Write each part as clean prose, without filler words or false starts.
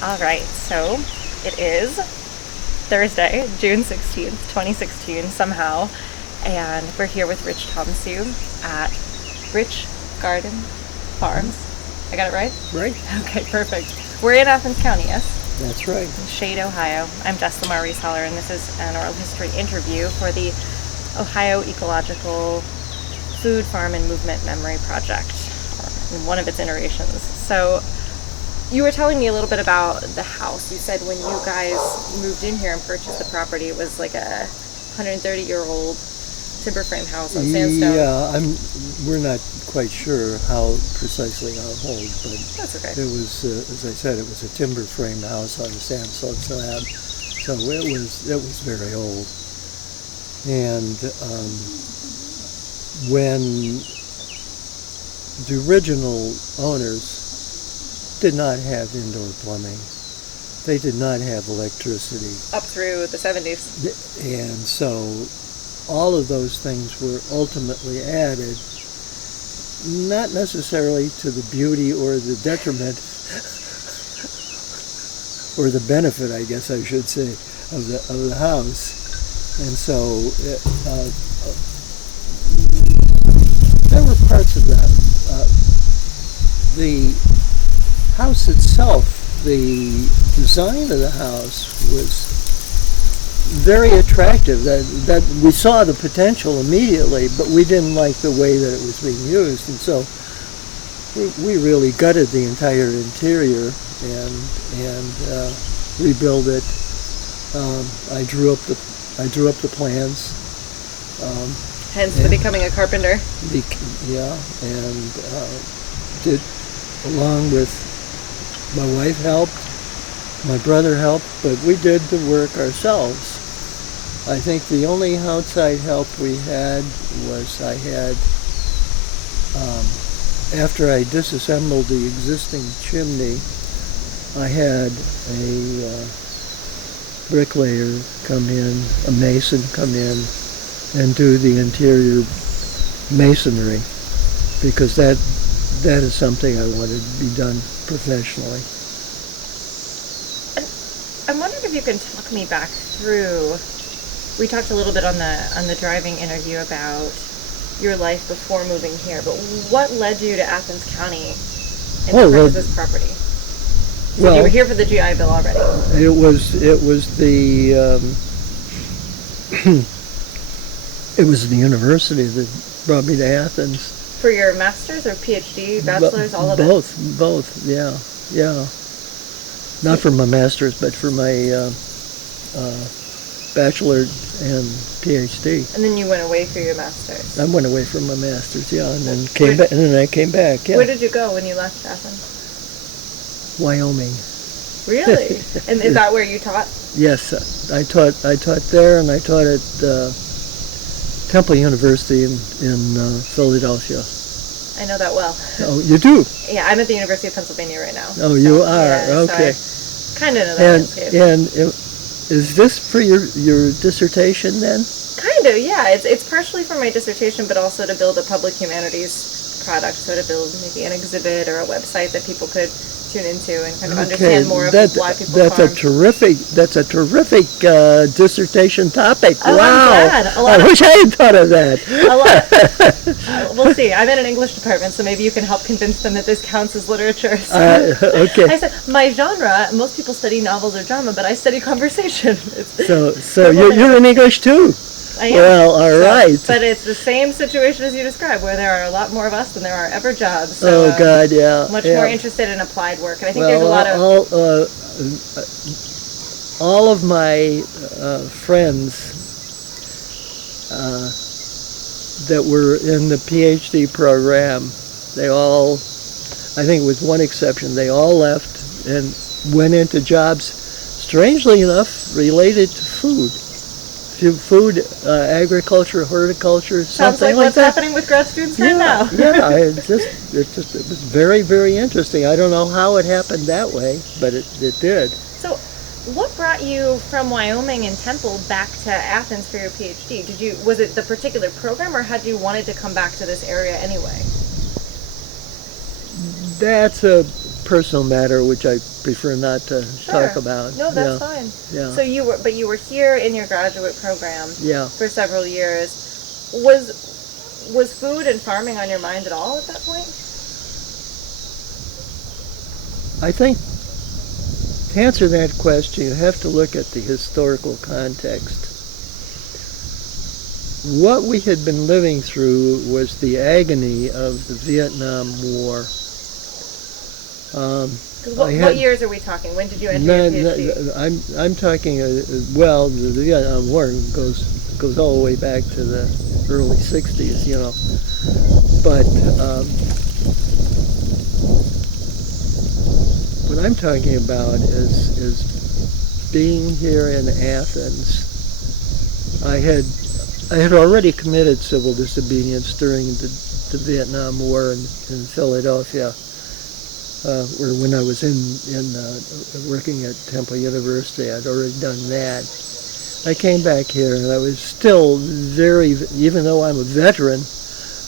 All right, so it is Thursday, June 16th, 2016, somehow, and we're here with Rich Tomsu at Rich Garden Farms. I got it right? Right, Okay, perfect. We're in Athens County, yes? that's right. In Shade, Ohio. I'm Jess Lamar Reece Holler, and this is an oral history interview for the Ohio Ecological Food, Farm, and Movement Memory Project, in one of its iterations. So, you were telling me a little bit about the house. You said when you guys moved in here and purchased the property, it was like a 130-year-old timber frame house on sandstone. Yeah, we're not quite sure how precisely how old, but That's okay. it was, as I said, it was a timber frame house on a sandstone slab, so it was very old. And when the original owners did not have indoor plumbing. They did not have electricity. Up through the 70s. And so all of those things were ultimately added, not necessarily to the beauty or the detriment, or the benefit, I guess I should say, of the house. And so there were parts of that. The house itself, the design of the house was very attractive. That we saw the potential immediately, but we didn't like the way that it was being used, and so we really gutted the entire interior and rebuilt it. I drew up the plans. Hence the becoming a carpenter. And did, along with my wife helped, my brother helped, but we did the work ourselves. I think the only outside help we had was after I disassembled the existing chimney, I had a bricklayer come in, a mason come in, and do the interior masonry, because that is something I wanted to be done professionally. I'm wondering if you can talk me back through. We talked a little bit on the driving interview about your life before moving here, but what led you to Athens County and to purchase this property? So you were here for the GI Bill already. It was the it was the university that brought me to Athens. For your master's or PhD, bachelor's, all of it? Both, yeah. Not for my master's, but for my bachelor and PhD. And then you went away for your master's? I went away for my master's, yeah, and then came back. And then I came back. Yeah. Where did you go when you left Athens? Wyoming. Really? And is that where you taught? Yes, I taught there, and I taught at Temple University in Philadelphia. I know that well. Oh, you do? Yeah, I'm at the University of Pennsylvania right now. Oh, so, you are? Yeah, okay. So I kind of know that landscape. And is this for your dissertation then? Kind of, yeah. It's partially for my dissertation, but also to build a public humanities product, so to build maybe an exhibit or a website that people could tune into and kind of understand more of why people farm. That's a terrific dissertation topic. Oh, wow. I'm glad. I wish I had thought of that. We'll see. I'm in an English department, so maybe you can help convince them that this counts as literature. So okay. I said, my genre, most people study novels or drama, but I study conversation. So you're in English too? I am. Well, all right. But it's the same situation as you described, where there are a lot more of us than there are ever jobs. So, God, yeah. Much more interested in applied work, and I think there's a lot of all of my friends that were in the PhD program, they all, I think with one exception, they all left and went into jobs, strangely enough, related to food. Agriculture, horticulture, something like that. Sounds like what's happening with grad students right now. Yeah, it was very, very interesting. I don't know how it happened that way, but it did. So, what brought you from Wyoming and Temple back to Athens for your PhD? Was it the particular program, or had you wanted to come back to this area anyway? That's a personal matter, which I prefer not to talk about. No, that's fine. Yeah. So you were here in your graduate program Yeah. for several years. Was food and farming on your mind at all at that point? I think to answer that question, you have to look at the historical context. What we had been living through was the agony of the Vietnam War. What years are we talking? When did you enter your PhD? I'm talking. Well, the Vietnam War goes all the way back to the early '60s, you know. But what I'm talking about is being here in Athens. I had already committed civil disobedience during the Vietnam War in Philadelphia, or when I was working at Temple University. I'd already done that. I came back here and I was still even though I'm a veteran,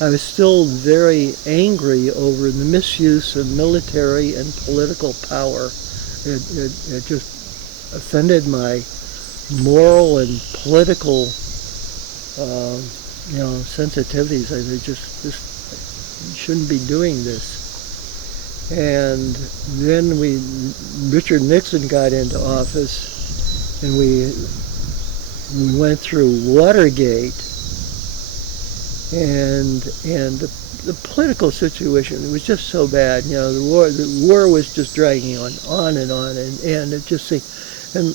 I was still very angry over the misuse of military and political power. It just offended my moral and political sensitivities. I just shouldn't be doing this. And then Richard Nixon got into office, and we went through Watergate, and the political situation was just so bad. You know, the war was just dragging on and on, and it just seemed, and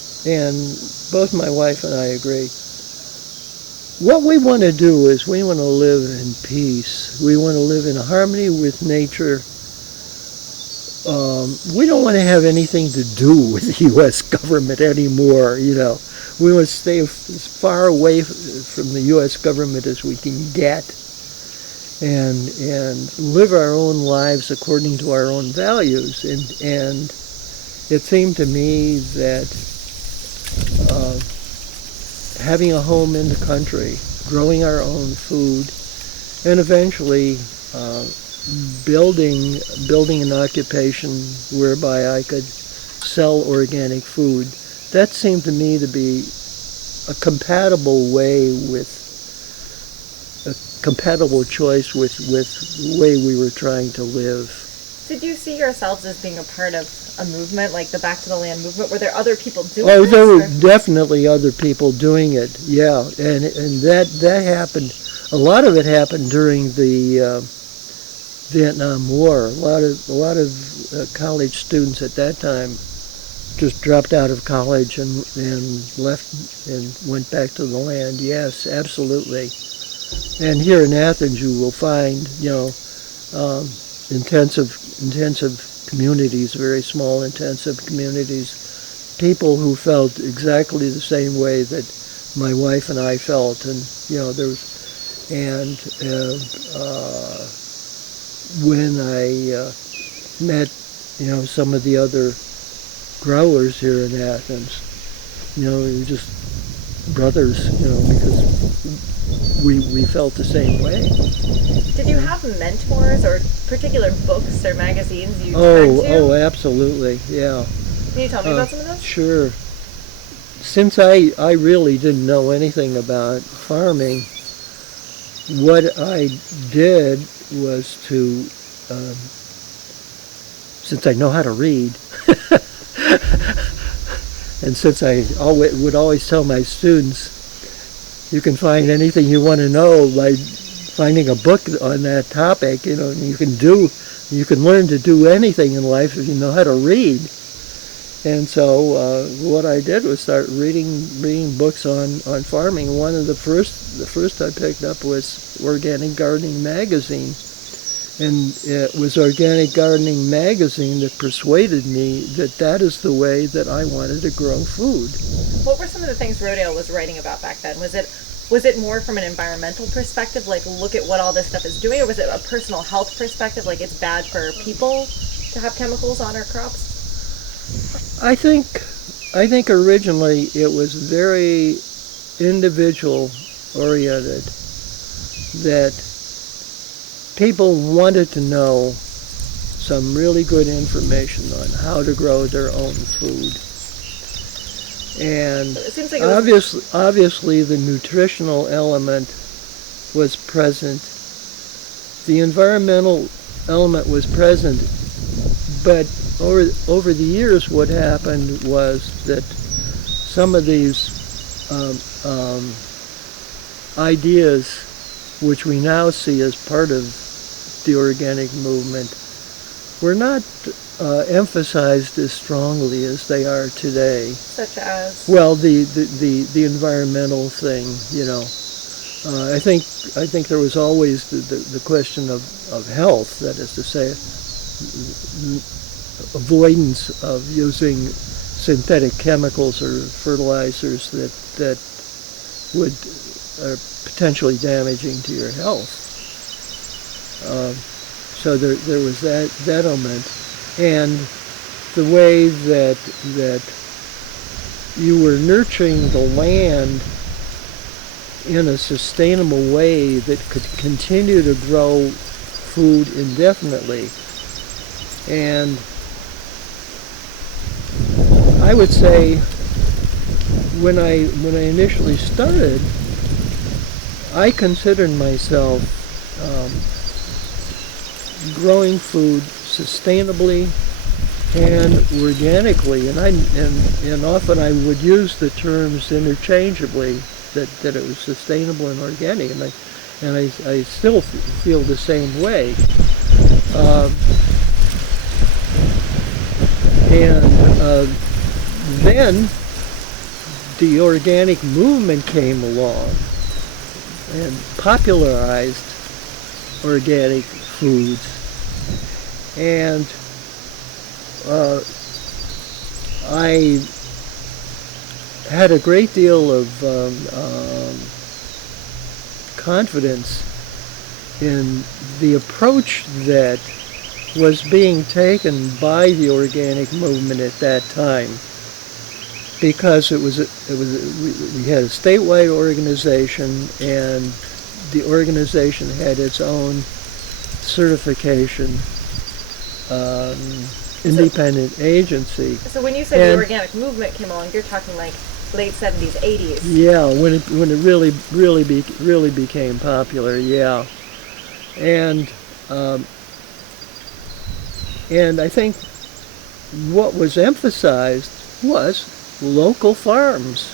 both my wife and I agree. What we want to do is we want to live in peace. We want to live in harmony with nature. We don't want to have anything to do with the U.S. government anymore, you know. We want to stay as far away from the U.S. government as we can get and live our own lives according to our own values. And it seemed to me that having a home in the country, growing our own food, and eventually building an occupation whereby I could sell organic food, that seemed to me to be a compatible choice with the way we were trying to live. Did you see yourselves as being a part of a movement, like the Back to the Land movement? Were there other people doing this? Oh, there were definitely other people doing it, yeah. And that happened, a lot of it happened during the Vietnam War. A lot of college students at that time just dropped out of college and left and went back to the land. Yes, absolutely. And here in Athens, you will find, you know, intensive communities, very small intensive communities, people who felt exactly the same way that my wife and I felt, and you know when I met, you know, some of the other growers here in Athens, you know, we were just brothers, you know, because we felt the same way. Did you have mentors or particular books or magazines you turned to? Oh, absolutely, yeah. Can you tell me about some of those? Sure. Since I really didn't know anything about farming, what I did was to, since I know how to read, and since I would always tell my students, you can find anything you want to know by finding a book on that topic, you know, and you can learn to do anything in life if you know how to read. And so what I did was start reading books on farming. One of the first I picked up was Organic Gardening magazine. And it was Organic Gardening magazine that persuaded me that is the way that I wanted to grow food. What were some of the things Rodale was writing about back then? Was it more from an environmental perspective, like look at what all this stuff is doing, or was it a personal health perspective, like it's bad for people to have chemicals on our crops? I think originally it was very individual oriented, that people wanted to know some really good information on how to grow their own food. And It seems like obviously the nutritional element was present. The environmental element was present, but over the years what happened was that some of these ideas, which we now see as part of the organic movement, were not emphasized as strongly as they are today. Such as? Well, the environmental thing, you know. I think there was always the question of health, that is to say, avoidance of using synthetic chemicals or fertilizers that would are potentially damaging to your health. So there was that element, and the way that you were nurturing the land in a sustainable way that could continue to grow food indefinitely. And I would say when I initially started, I considered myself growing food sustainably and organically, and often I would use the terms interchangeably, that it was sustainable and organic, and I still feel the same way. Then the organic movement came along and popularized organic foods, and I had a great deal of confidence in the approach that was being taken by the organic movement at that time, because we had a statewide organization, and the organization had its own certification independent agency. So when you say the organic movement came along, you're talking like late 70s, 80s. Yeah, when it really became popular. Yeah, and I think what was emphasized was local farms.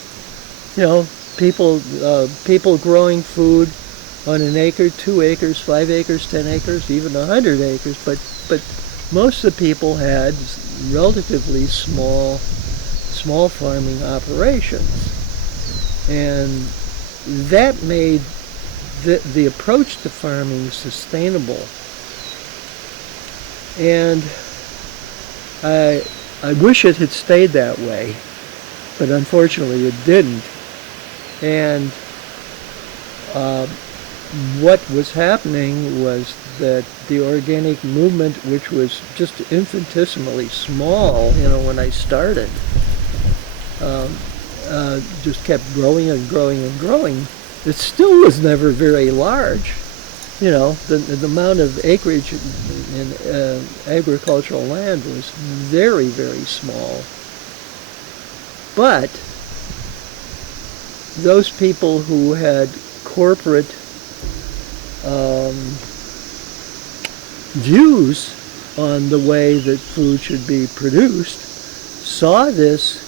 You know, people growing food on an acre, 2 acres, 5 acres, 10 acres, even 100 acres. But most of the people had relatively small farming operations, and that made the approach to farming sustainable. And I wish it had stayed that way, but unfortunately it didn't. And what was happening was that the organic movement, which was just infinitesimally small, you know, when I started, just kept growing and growing and growing. It still was never very large. You know, the amount of acreage in agricultural land was very, very small. But those people who had corporate views on the way that food should be produced saw this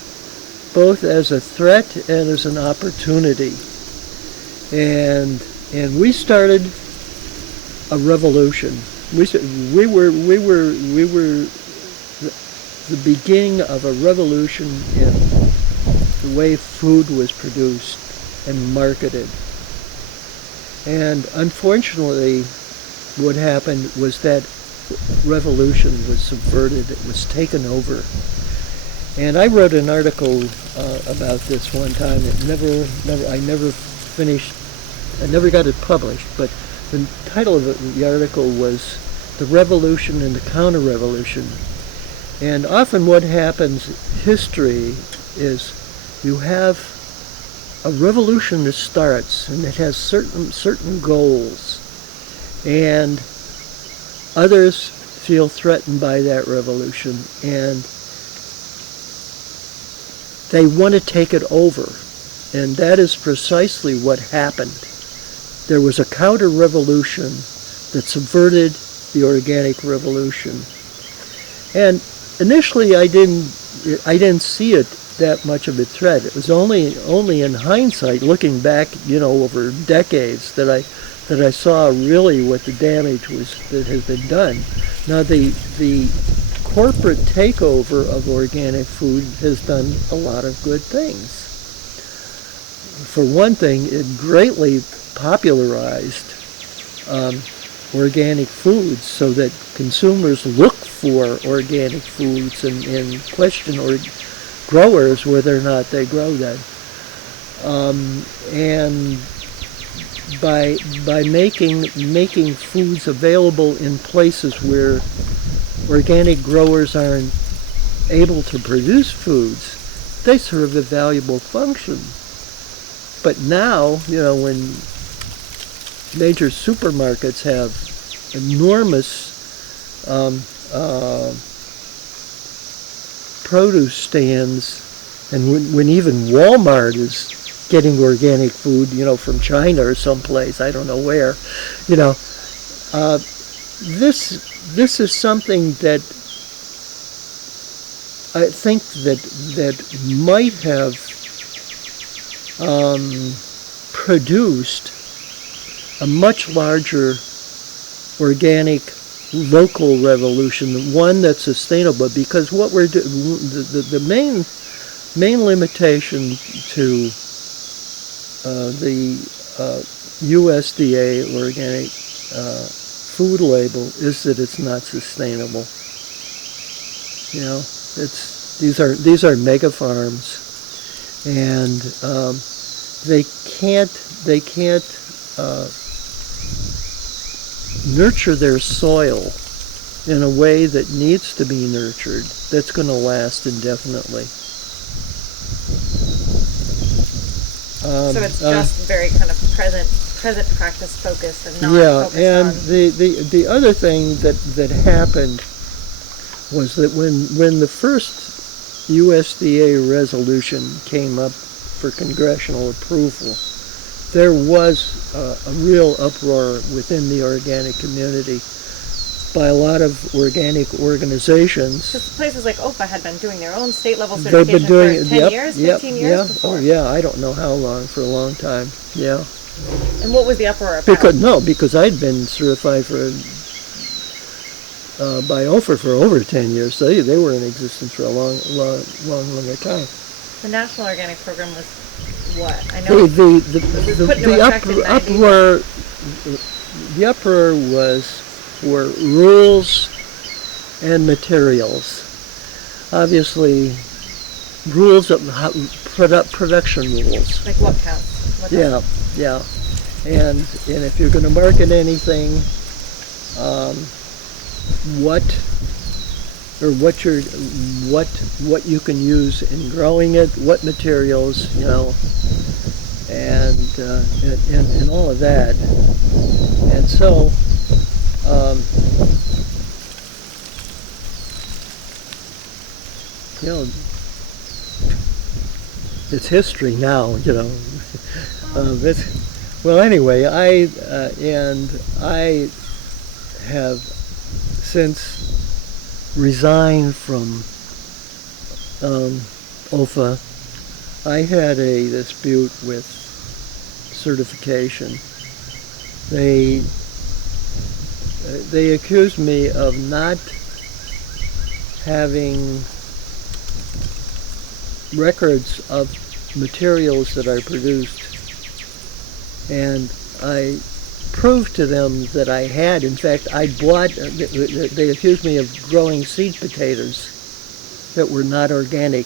both as a threat and as an opportunity. And we started a revolution. We were the beginning of a revolution in the way food was produced and marketed. And unfortunately, what happened was that revolution was subverted. It was taken over. And I wrote an article about this one time. I never finished. I never got it published. But the title of the article was "The Revolution and the Counter-Revolution." And often, what happens in history is you have a revolution that starts, and it has certain goals, and others feel threatened by that revolution, and they want to take it over. And that is precisely what happened. There was a counter-revolution that subverted the organic revolution. And initially I didn't see it that much of a threat. It was only in hindsight, looking back, over decades, that I saw really what the damage was that has been done. Now the corporate takeover of organic food has done a lot of good things. For one thing, it greatly popularized organic foods so that consumers look for organic foods and question growers whether or not they grow them. And by making foods available in places where organic growers aren't able to produce foods, they serve a valuable function. But now, when major supermarkets have enormous produce stands, and when even Walmart is getting organic food, from China or someplace, I don't know where, this is something that I think that might have produced a much larger organic local revolution, one that's sustainable, because what we're the main limitation to the USDA organic food label is that it's not sustainable. These are mega farms, and they can't nurture their soil in a way that needs to be nurtured, that's going to last indefinitely. So it's just very kind of present practice focused and not focused and on... the other thing that happened was that when the first USDA resolution came up for congressional approval, there was a real uproar within the organic community by a lot of organic organizations. Because places like OFA had been doing their own state-level They've certification been doing for 10 years, 15 years before. Oh, yeah, I don't know how long, for a long time, yeah. And what was the uproar about? Because I'd been certified by OFA for over 10 years. So they were in existence for a longer time. The National Organic Program was what? I know the uproar was for rules and materials. Obviously, rules of production rules. Like what counts? Yeah. And if you're going to market anything, what you can use in growing it, what materials, and all of that. And so it's history now, well, anyway, I have since resigned from OFA. I had a dispute with certification. They accused me of not having records of materials that I produced, and I proved to them that I had. In fact, they accused me of growing seed potatoes that were not organic.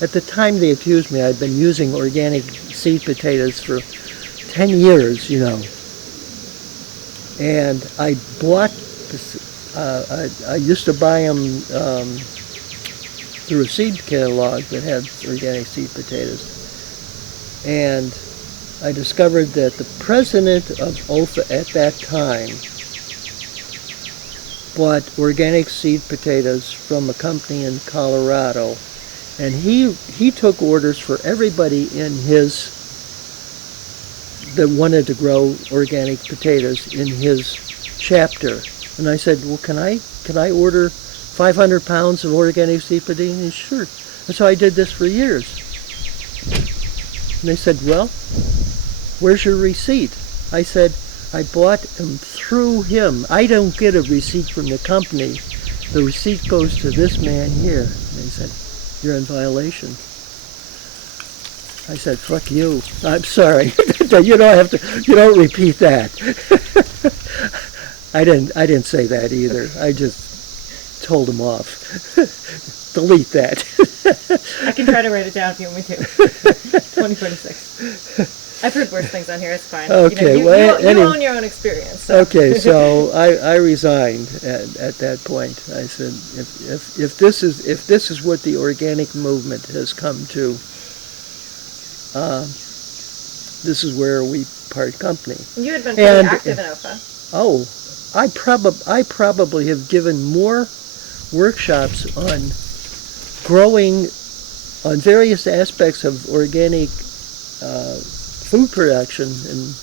At the time they accused me, I'd been using organic seed potatoes for 10 years, and I bought I used to buy them through a seed catalog that had organic seed potatoes, and I discovered that the president of OFA at that time bought organic seed potatoes from a company in Colorado, and he took orders for everybody in his that wanted to grow organic potatoes in his chapter. And I said, well, can I order 500 pounds of organic seed potatoes? And he said, sure. And so I did this for years. And they said, well, where's your receipt? I said, I bought them through him. I don't get a receipt from the company. The receipt goes to this man here. And they said, you're in violation. I said, fuck you. I'm sorry. You don't repeat that. I didn't say that either. I just told him off. Delete that. I can try to write it down if you want me to. 2046. I've heard worse things on here. It's fine. Okay. You own your own experience. So. Okay. So I resigned at that point. I said, if this is what the organic movement has come to, this is where we part company. You had been pretty active in OFA. Oh, I probably have given more workshops on growing, on various aspects of organic food production and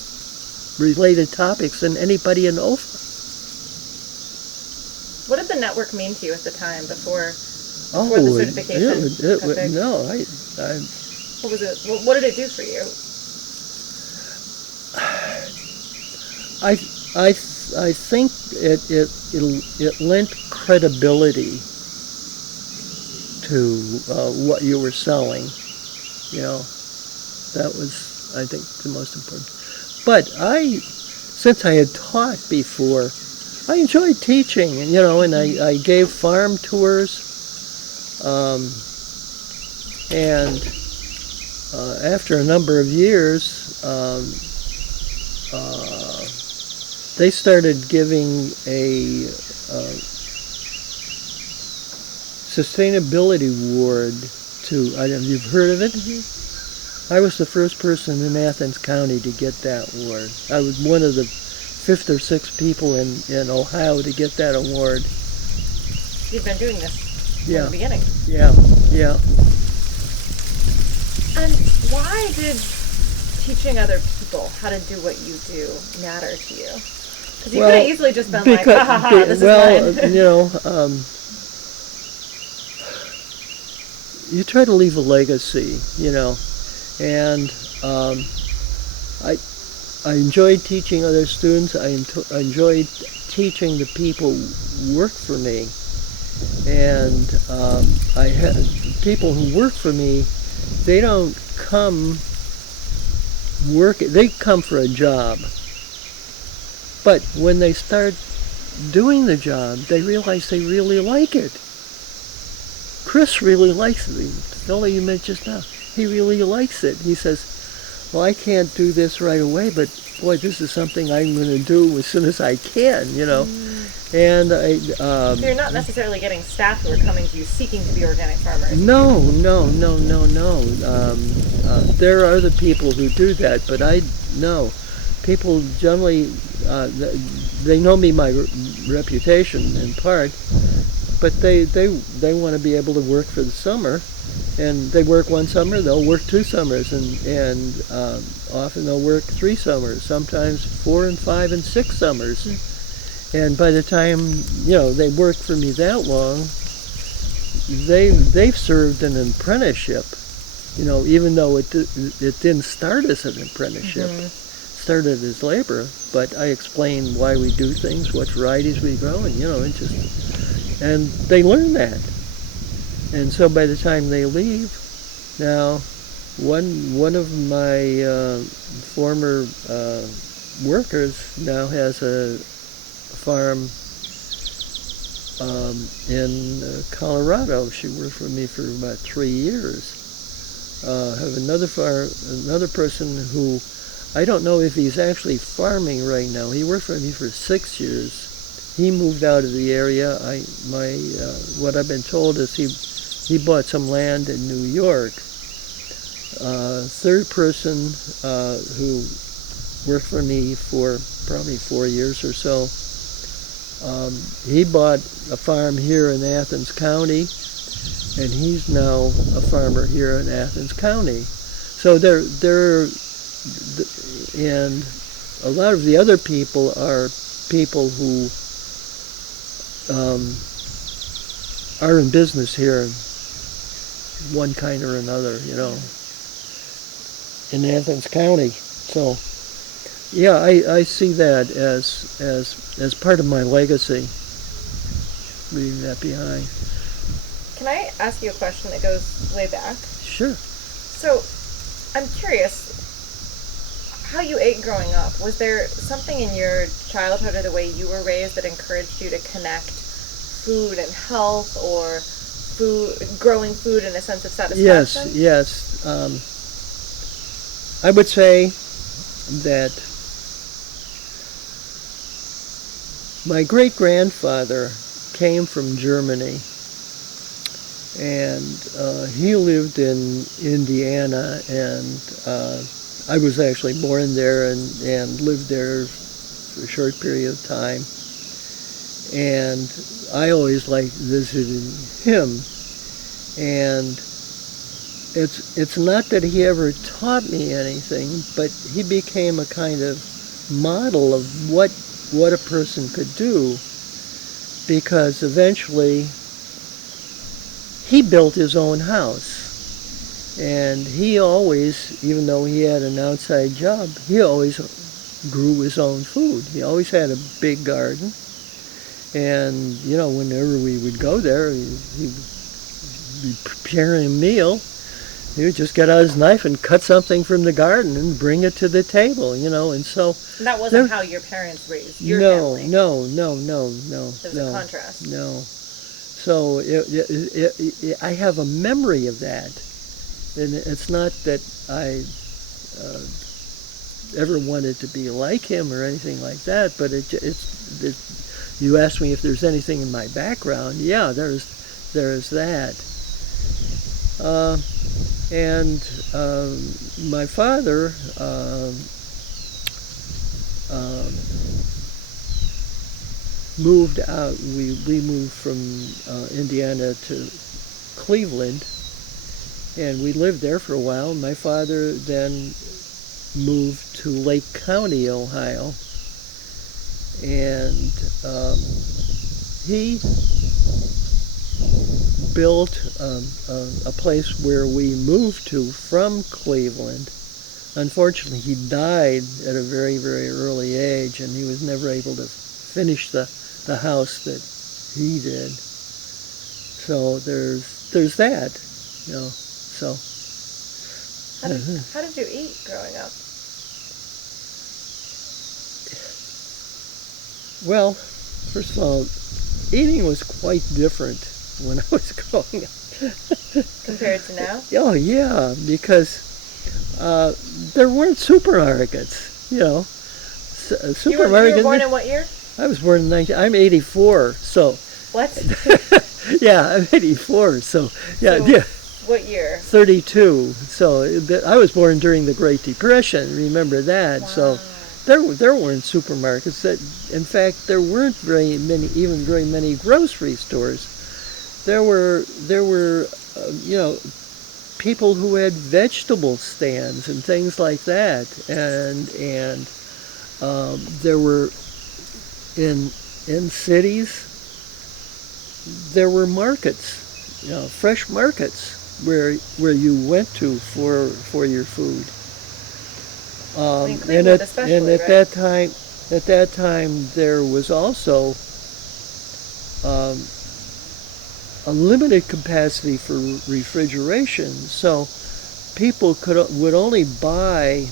related topics than anybody in OFA. What did the network mean to you at the time before the certification? What was it? What did it do for you? I think it lent credibility to what you were selling. That was, I think, the most important. But since I had taught before, I enjoyed teaching, and I gave farm tours, and after a number of years, they started giving a sustainability award to, you've heard of it? Mm-hmm. I was the first person in Athens County to get that award. I was one of the 5th or 6th people in Ohio to get that award. You've been doing this from the beginning. Yeah. And why did teaching other people how to do what you do matter to you? Because you could have easily just been like, ha ha ha, this is mine. You try to leave a legacy, and I enjoyed teaching other students. I enjoyed teaching the people who work for me, and I had people who work for me. They don't come they come for a job. But when they start doing the job, they realize they really like it. Chris really likes it. The fellow you met just now, he really likes it. He says, well, I can't do this right away, but boy, this is something I'm going to do as soon as I can, And so you're not necessarily getting staff who are coming to you seeking to be organic farmers. No. There are other people who do that, but people generally, they know me, my reputation in part, but they want to be able to work for the summer, and they work one summer, they'll work 2 summers, and often they'll work 3 summers, sometimes 4 and 5 and 6 summers. And by the time, they work for me that long, they've served an apprenticeship, even though it didn't start as an apprenticeship. Mm-hmm. It started as labor, but I explain why we do things, what varieties we grow, and, and they learn that. And so by the time they leave, now, one of my former workers now has a farm in Colorado. She worked for me for about 3 years. Have another person who I don't know if he's actually farming right now. He worked for me for 6 years. He moved out of the area. What I've been told is he bought some land in New York. Third person who worked for me for probably 4 years or so. he bought a farm here in Athens County, and he's now a farmer here in Athens County. So and a lot of the other people are people who are in business here in one kind or another, in Athens County. So, yeah, I see that as part of my legacy, leaving that behind. Can I ask you a question that goes way back? Sure. So, I'm curious how you ate growing up. Was there something in your childhood or the way you were raised that encouraged you to connect food and health, or growing food in a sense of satisfaction? Yes. I would say that my great-grandfather came from Germany, and he lived in Indiana, and I was actually born there and lived there for a short period of time. And I always liked visiting him. And it's not that he ever taught me anything, but he became a kind of model of what a person could do, because eventually he built his own house. And he always, even though he had an outside job, he always grew his own food. He always had a big garden. And, whenever we would go there, he'd be preparing a meal. He would just get out his knife and cut something from the garden and bring it to the table, and so... And that wasn't how your parents raised your family? No. There's a contrast. No. So I have a memory of that. And it's not that I ever wanted to be like him or anything like that, but you asked me if there's anything in my background. Yeah, there's that. And my father moved out. We moved from Indiana to Cleveland, and we lived there for a while. My father then moved to Lake County, Ohio, and he built a place where we moved to from Cleveland. Unfortunately, he died at a very, very early age, and he was never able to finish the house that he did. So there's that, So. How did you eat growing up? Well, first of all, eating was quite different when I was growing up. Compared to now? Oh, yeah, because there weren't supermarkets, Supermarkets. You were born in what year? I was born in I'm 84, so. What? Yeah, I'm 84, so yeah. What year? 32. So I was born during the Great Depression. Remember that? Wow. So there weren't supermarkets. In fact, there weren't very many grocery stores. There were people who had vegetable stands and things like that, and there were in cities there were markets, fresh markets where you went to for your food. And at that time there was also a limited capacity for refrigeration, so people would only buy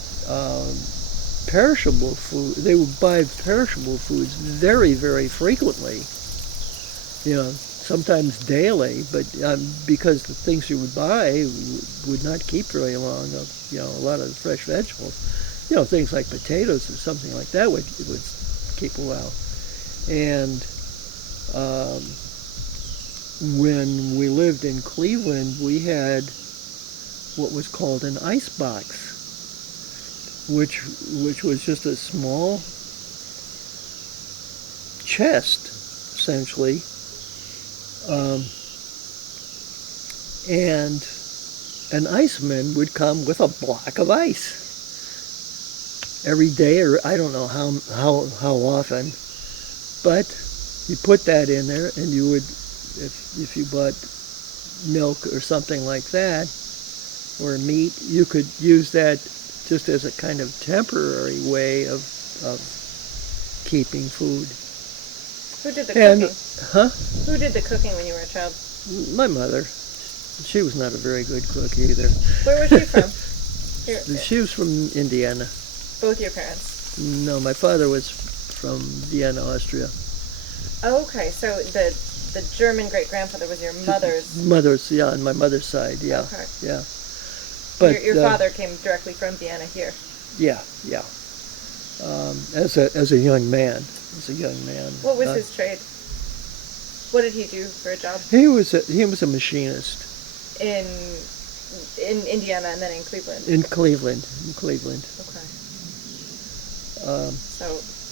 perishable food. They would buy perishable foods very, very frequently. Sometimes daily, but because the things you would buy would not keep very long. A lot of fresh vegetables, things like potatoes or something like that would keep a while. And when we lived in Cleveland, we had what was called an ice box, which was just a small chest essentially. And an iceman would come with a block of ice every day, or I don't know how often, but you put that in there, and you would, if you bought milk or something like that, or meat, you could use that just as a kind of temporary way of keeping food. Who did the cooking? Huh? Who did the cooking when you were a child? My mother. She was not a very good cook either. Where was she from? She was from Indiana. Both your parents? No, my father was from Vienna, Austria. Okay, so the German great-grandfather was your mother's? Mother's, yeah, on my mother's side, yeah. Okay. Yeah. But your father came directly from Vienna here? Yeah. As a young man. What was his trade? What did he do for a job? He was a machinist. In Indiana and then in Cleveland? In Cleveland. Okay.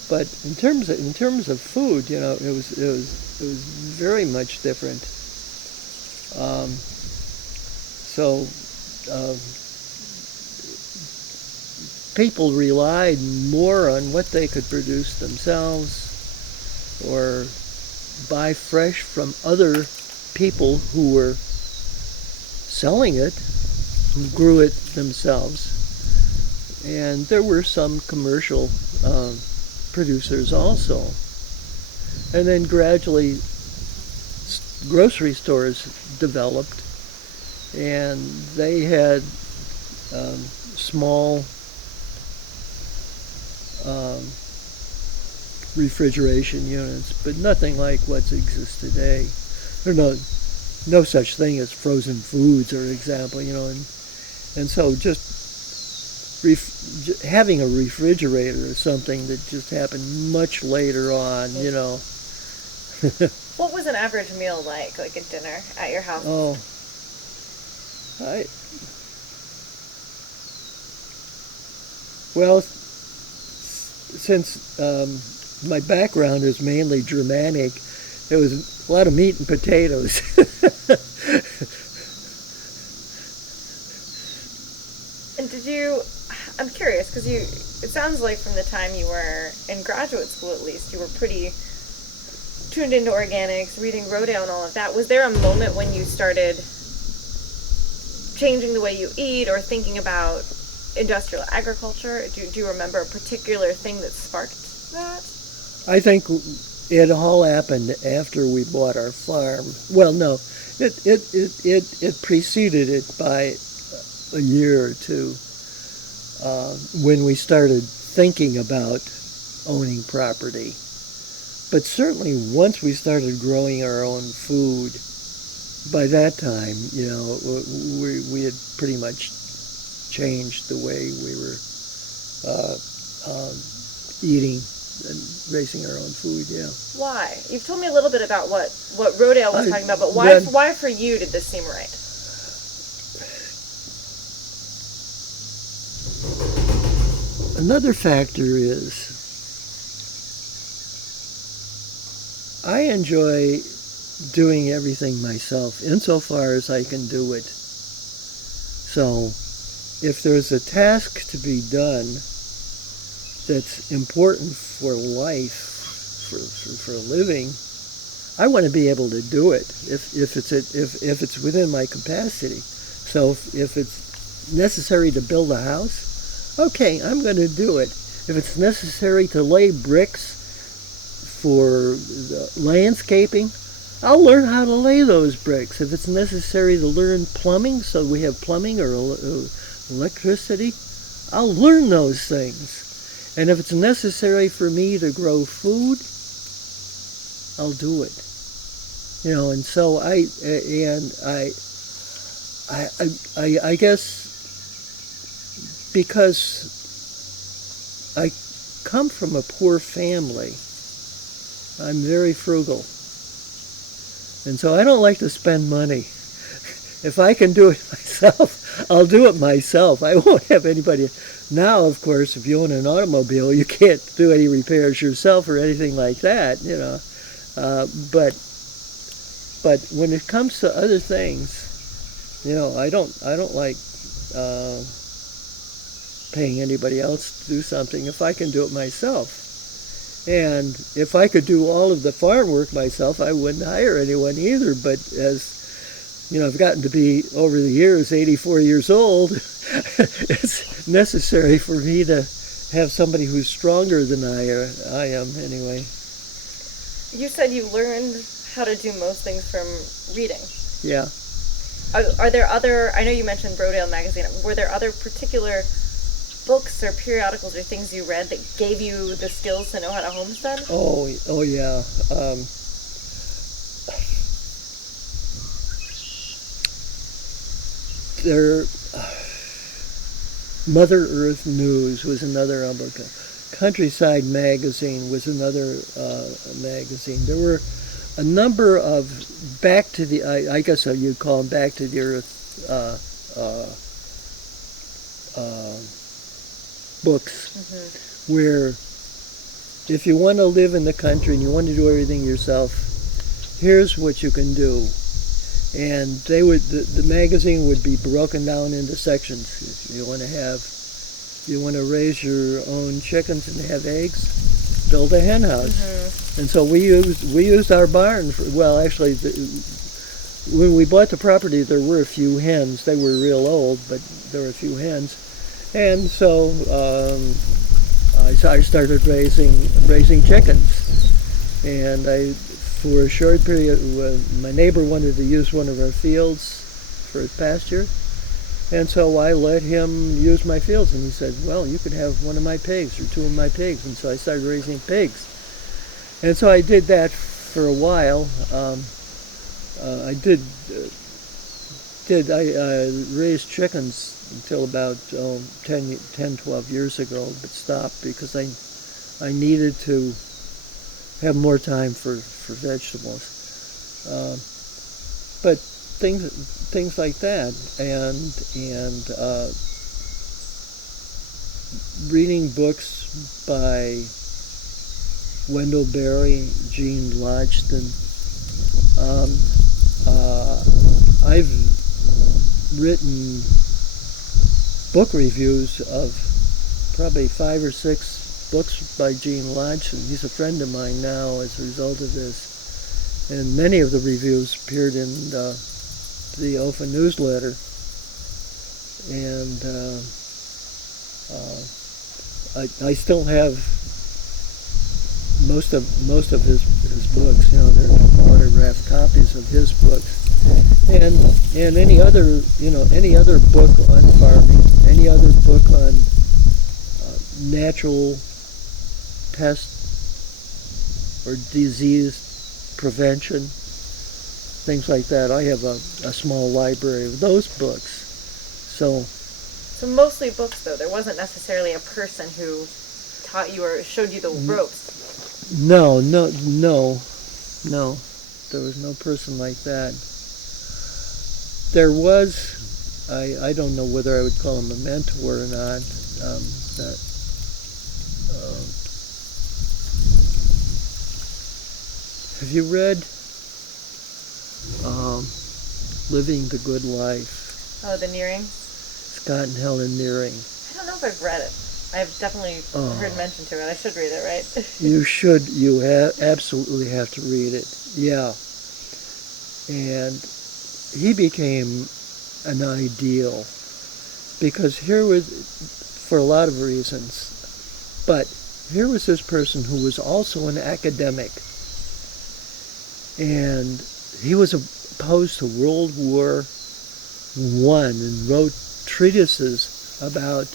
But in terms of food, it was very much different. People relied more on what they could produce themselves, or buy fresh from other people who were selling it, who grew it themselves. And there were some commercial producers also. And then gradually grocery stores developed, and they had small refrigeration units, but nothing like what exists today. There are no such thing as frozen foods, for example, and so just having a refrigerator is something that just happened much later on, What was an average meal like a dinner at your house? Oh, well, since my background is mainly Germanic, there was a lot of meat and potatoes. And I'm curious, because it sounds like from the time you were in graduate school at least, you were pretty tuned into organics, reading Rodale and all of that. Was there a moment when you started changing the way you eat or thinking about industrial agriculture? Do you remember a particular thing that sparked that? I think it all happened after we bought our farm. Well, no, it preceded it by a year or two, when we started thinking about owning property. But certainly once we started growing our own food, by that time, we had pretty much changed the way we were eating and raising our own food, yeah. Why? You've told me a little bit about what Rodale was talking about, but why for you did this seem right? Another factor is I enjoy doing everything myself insofar as I can do it. So if there's a task to be done that's important for life, for living, I want to be able to do it if it's within my capacity. So if it's necessary to build a house, okay, I'm going to do it. If it's necessary to lay bricks for landscaping, I'll learn how to lay those bricks. If it's necessary to learn plumbing, so we have plumbing or electricity, I'll learn those things. And if it's necessary for me to grow food, I'll do it. And so I guess because I come from a poor family, I'm very frugal. And so I don't like to spend money. If I can do it myself, I'll do it myself. I won't have anybody. Now, of course, if you own an automobile, you can't do any repairs yourself or anything like that, But when it comes to other things, I don't like paying anybody else to do something if I can do it myself. And if I could do all of the farm work myself, I wouldn't hire anyone either. But as I've gotten to be, over the years, 84 years old, it's necessary for me to have somebody who's stronger than I am anyway. You said you learned how to do most things from reading. Yeah. Are there other, I know you mentioned Brodale magazine, were there other particular books or periodicals or things you read that gave you the skills to know how to homestead? Oh yeah. Mother Earth News was another book. Countryside Magazine was another magazine. There were a number of I guess you'd call them back to the earth books, where if you want to live in the country and you want to do everything yourself, here's what you can do. And the magazine would be broken down into sections. If you want to raise your own chickens and have eggs, build a hen house. And so we used our barn actually when we bought the property, there were a few hens. They were real old, but there were a few hens. And so I started raising chickens. And for a short period, my neighbor wanted to use one of our fields for pasture. And so I let him use my fields. And he said, well, you could have one of my pigs or two of my pigs. And so I started raising pigs. And so I did that for a while. I raised chickens until about 10, 12 years ago, but stopped because I needed to have more time for vegetables. But things like that, and reading books by Wendell Berry, Gene Lodgton. I've written book reviews of probably 5 or 6 books by Gene Lodgton. He's a friend of mine now as a result of this. And many of the reviews appeared in the OFA newsletter. And I still have most of his books. They're autographed copies of his books. And any other book on farming, any other book on natural pest or disease prevention, things like that. I have a small library of those books. So mostly books, though. There wasn't necessarily a person who taught you or showed you the ropes. No. There was no person like that. There was, I don't know whether I would call him a mentor or not. Have you read Living the Good Life? Oh, the Nearing? Scott and Helen Nearing. I don't know if I've read it. I've definitely heard mention to it. I should read it, right? You should. You absolutely have to read it. Yeah. And he became an ideal because here was, for a lot of reasons, but here was this person who was also an academic. And he was opposed to World War I and wrote treatises about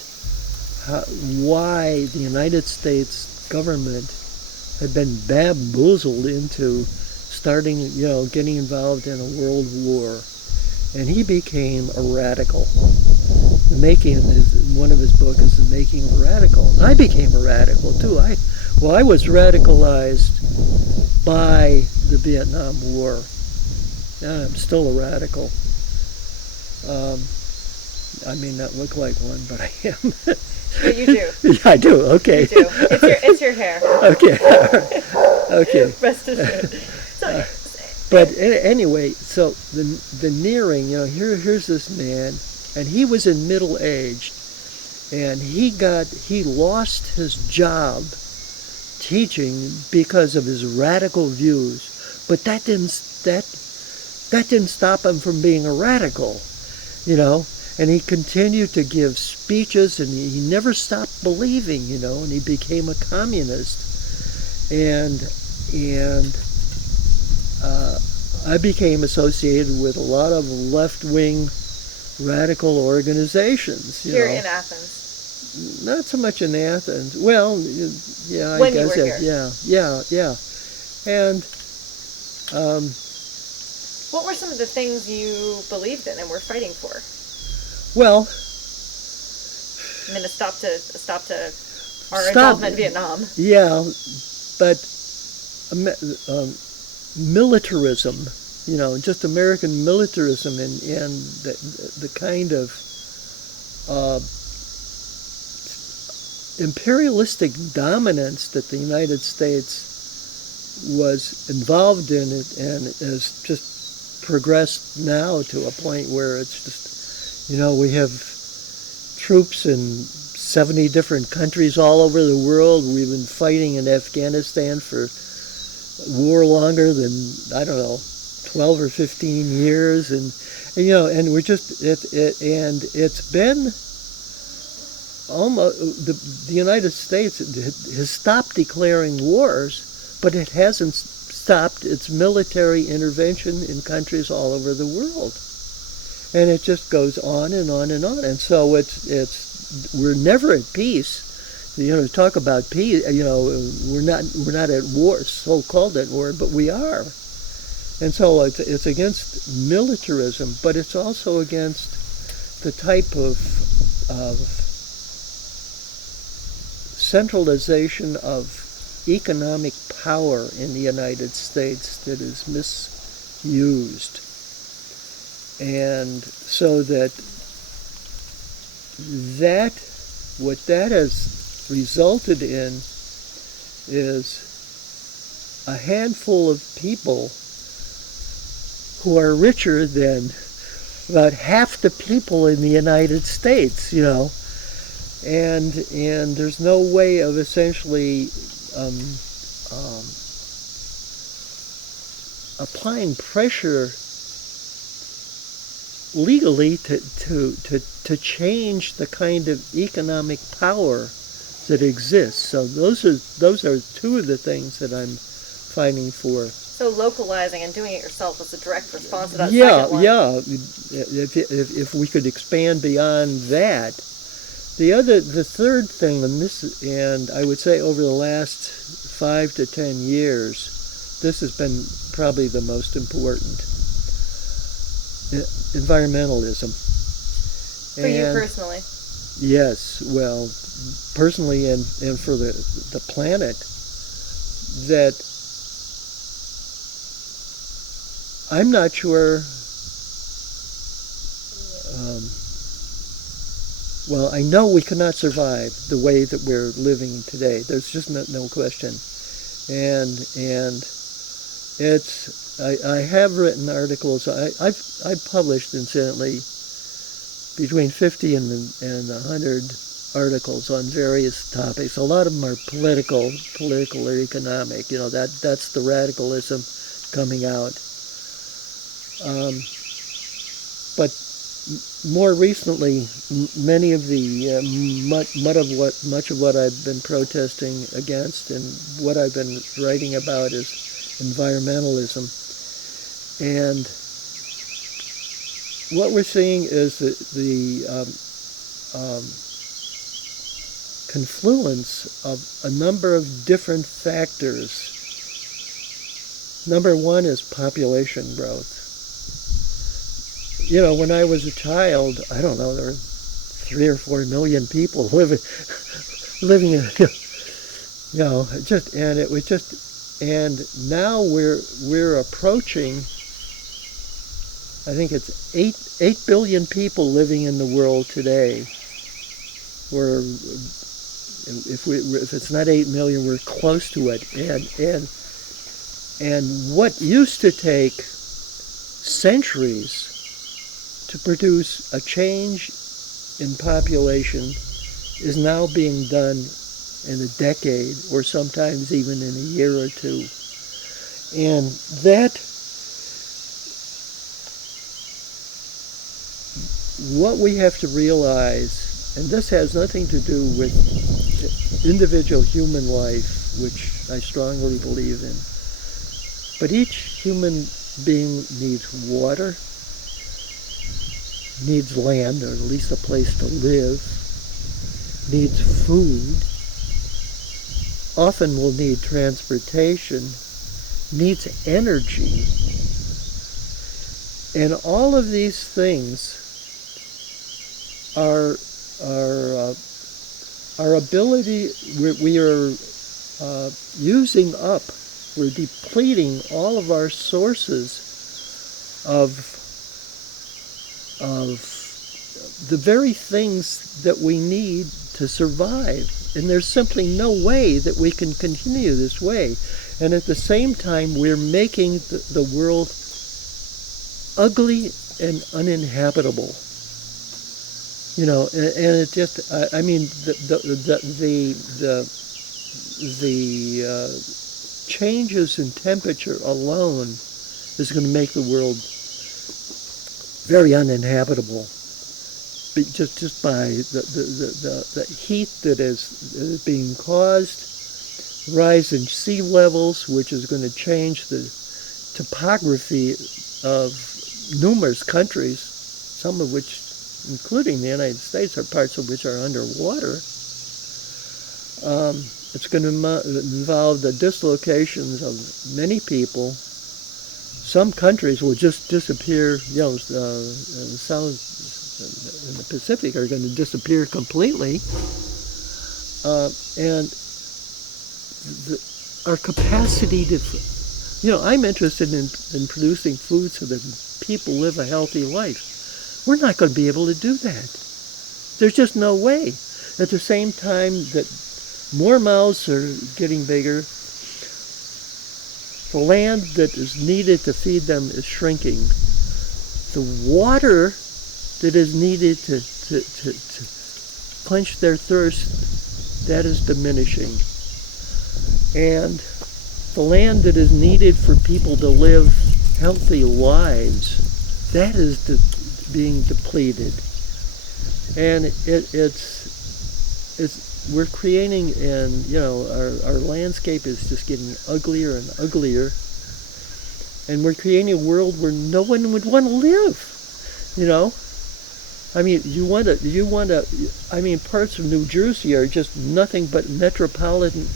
why the United States government had been bamboozled into starting, getting involved in a world war. And he became a radical. One of his books is The Making of a Radical. I became a radical too. I was radicalized by the Vietnam War. And I'm still a radical. I may not look like one, but I am. Yeah, you do. Yeah, I do. Okay. You do. It's your hair. Okay. Okay. Rest assured. So, But anyway, so the nearing, here's this man, and he was in middle age, and he lost his job teaching because of his radical views. But that didn't stop him from being a radical, And he continued to give speeches, and he never stopped believing, and he became a communist. And I became associated with a lot of left-wing radical organizations. Here in Athens. Not so much in Athens. Well, yeah, I when guess you were here. Yeah. And what were some of the things you believed in and were fighting for? Well, I mean, a stop to our involvement in Vietnam. Yeah, but militarism, just American militarism and the kind of imperialistic dominance that the United States was involved in it, and has just progressed now to a point where it's just, we have troops in 70 different countries all over the world. We've been fighting in Afghanistan for war longer than, I don't know, 12 or 15 years, and we're just and it's been almost the United States has stopped declaring wars, but it hasn't stopped its military intervention in countries all over the world, and it just goes on and on and on, and so we're never at peace. Talk about peace. We're not at war, so-called at war, but we are. And so it's against militarism, but it's also against the type of centralization of economic power in the United States that is misused. And so what that has resulted in is a handful of people who are richer than about half the people in the United States, and there's no way of essentially applying pressure legally to change the kind of economic power that exists. So those are two of the things that I'm fighting for. So localizing and doing it yourself was a direct response to that second one. Yeah. If we could expand beyond that, the third thing, and I would say over the last 5 to 10 years, this has been probably the most important. Environmentalism. For you personally? Yes, well, personally and for the planet, that I'm not sure, well, I know we cannot survive the way that we're living today. There's just no question. And I have written articles. I've published, incidentally, between 50 and 100 articles on various topics. A lot of them are political or economic. That's the radicalism coming out. But more recently, many of the much of what I've been protesting against and what I've been writing about is environmentalism. And what we're seeing is the confluence of a number of different factors. Number one is population growth. When I was a child, I don't know, there were 3 or 4 million people living in, and now we're approaching, I think it's 8 billion people living in the world today. We're if it's not 8 million, we're close to it. And what used to take centuries to produce a change in population is now being done in a decade, or sometimes even in a year or two. And that, what we have to realize, and this has nothing to do with individual human life, which I strongly believe in, but each human being needs water, needs land, or at least a place to live, needs food, often will need transportation, needs energy. And all of these things are our ability, we are using up, we're depleting all of our sources of the very things that we need to survive. And there's simply no way that we can continue this way. And at the same time, we're making the world ugly and uninhabitable. You know, and it just, I mean, the changes in temperature alone is going to make the world very uninhabitable, just by the heat that is being caused, rise in sea levels, which is going to change the topography of numerous countries, some of which, including the United States, are parts of which are underwater. It's going to involve the dislocations of many people. Some countries will just disappear, you know, south in the Pacific are going to disappear completely. And our capacity to, you know, I'm interested in producing food so that people live a healthy life. We're not going to be able to do that. There's just no way. At the same time that more mouths are getting bigger, the land that is needed to feed them is shrinking. The water that is needed to quench their thirst, that is diminishing. And the land that is needed for people to live healthy lives, that is being depleted. And we're creating, and you know, our landscape is just getting uglier and uglier, and we're creating a world where no one would want to live. You know, I mean, I mean, parts of New Jersey are just nothing but metropolitan.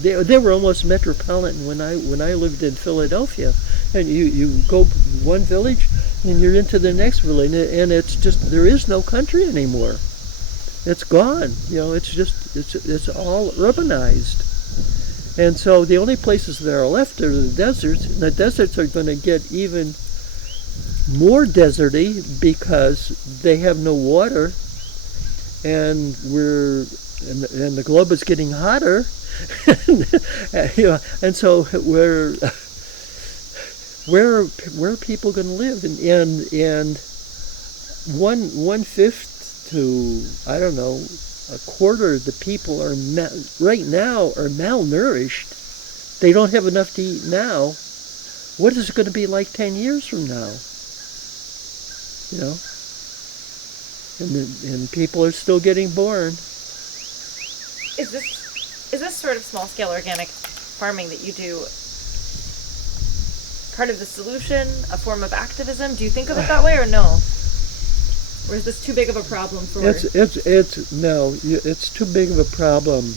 They were almost metropolitan when I lived in Philadelphia, and you go one village and you're into the next village, and it's just, there is no country anymore. It's gone. You know, it's all urbanized. And so the only places that are left are the deserts, and the deserts are going to get even more deserty because they have no water, and the globe is getting hotter. You know, and so where are people going to live? And 1/5 to, I don't know, a quarter of the people are right now are malnourished. They don't have enough to eat now. What is it going to be like 10 years from now? You know, and people are still getting born. Is this sort of small scale organic farming that you do part of the solution, a form of activism? Do you think of it that way, or no? Or is this too big of a problem for? No, it's too big of a problem.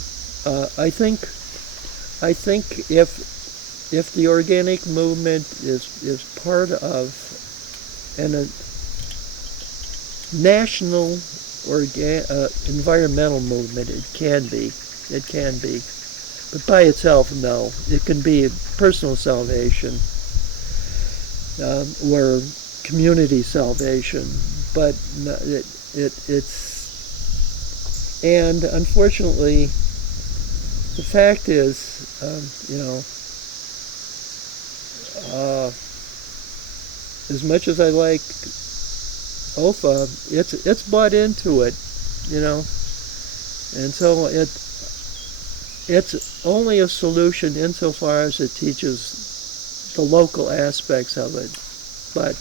I think if the organic movement is part of a national environmental movement, it can be, but by itself, no. It can be personal salvation or community salvation. But And unfortunately, the fact is, as much as I like OFA, it's bought into it, and so it's only a solution insofar as it teaches the local aspects of it, but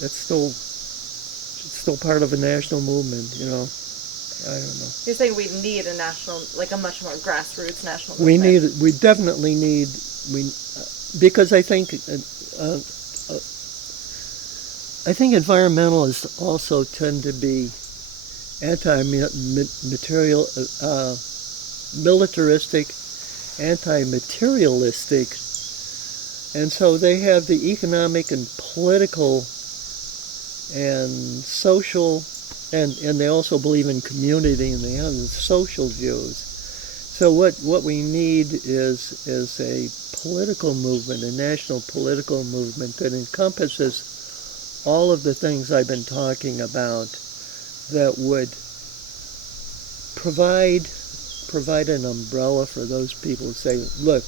it's still part of a national movement, I don't know. You're saying we need a national, like a much more grassroots national movement? We definitely need, because I think environmentalists also tend to be anti-material, militaristic, anti-materialistic, and so they have the economic and political and social, and they also believe in community, and they have the social views. So what we need is a political movement, a national political movement that encompasses all of the things I've been talking about, that would provide an umbrella for those people who say, look,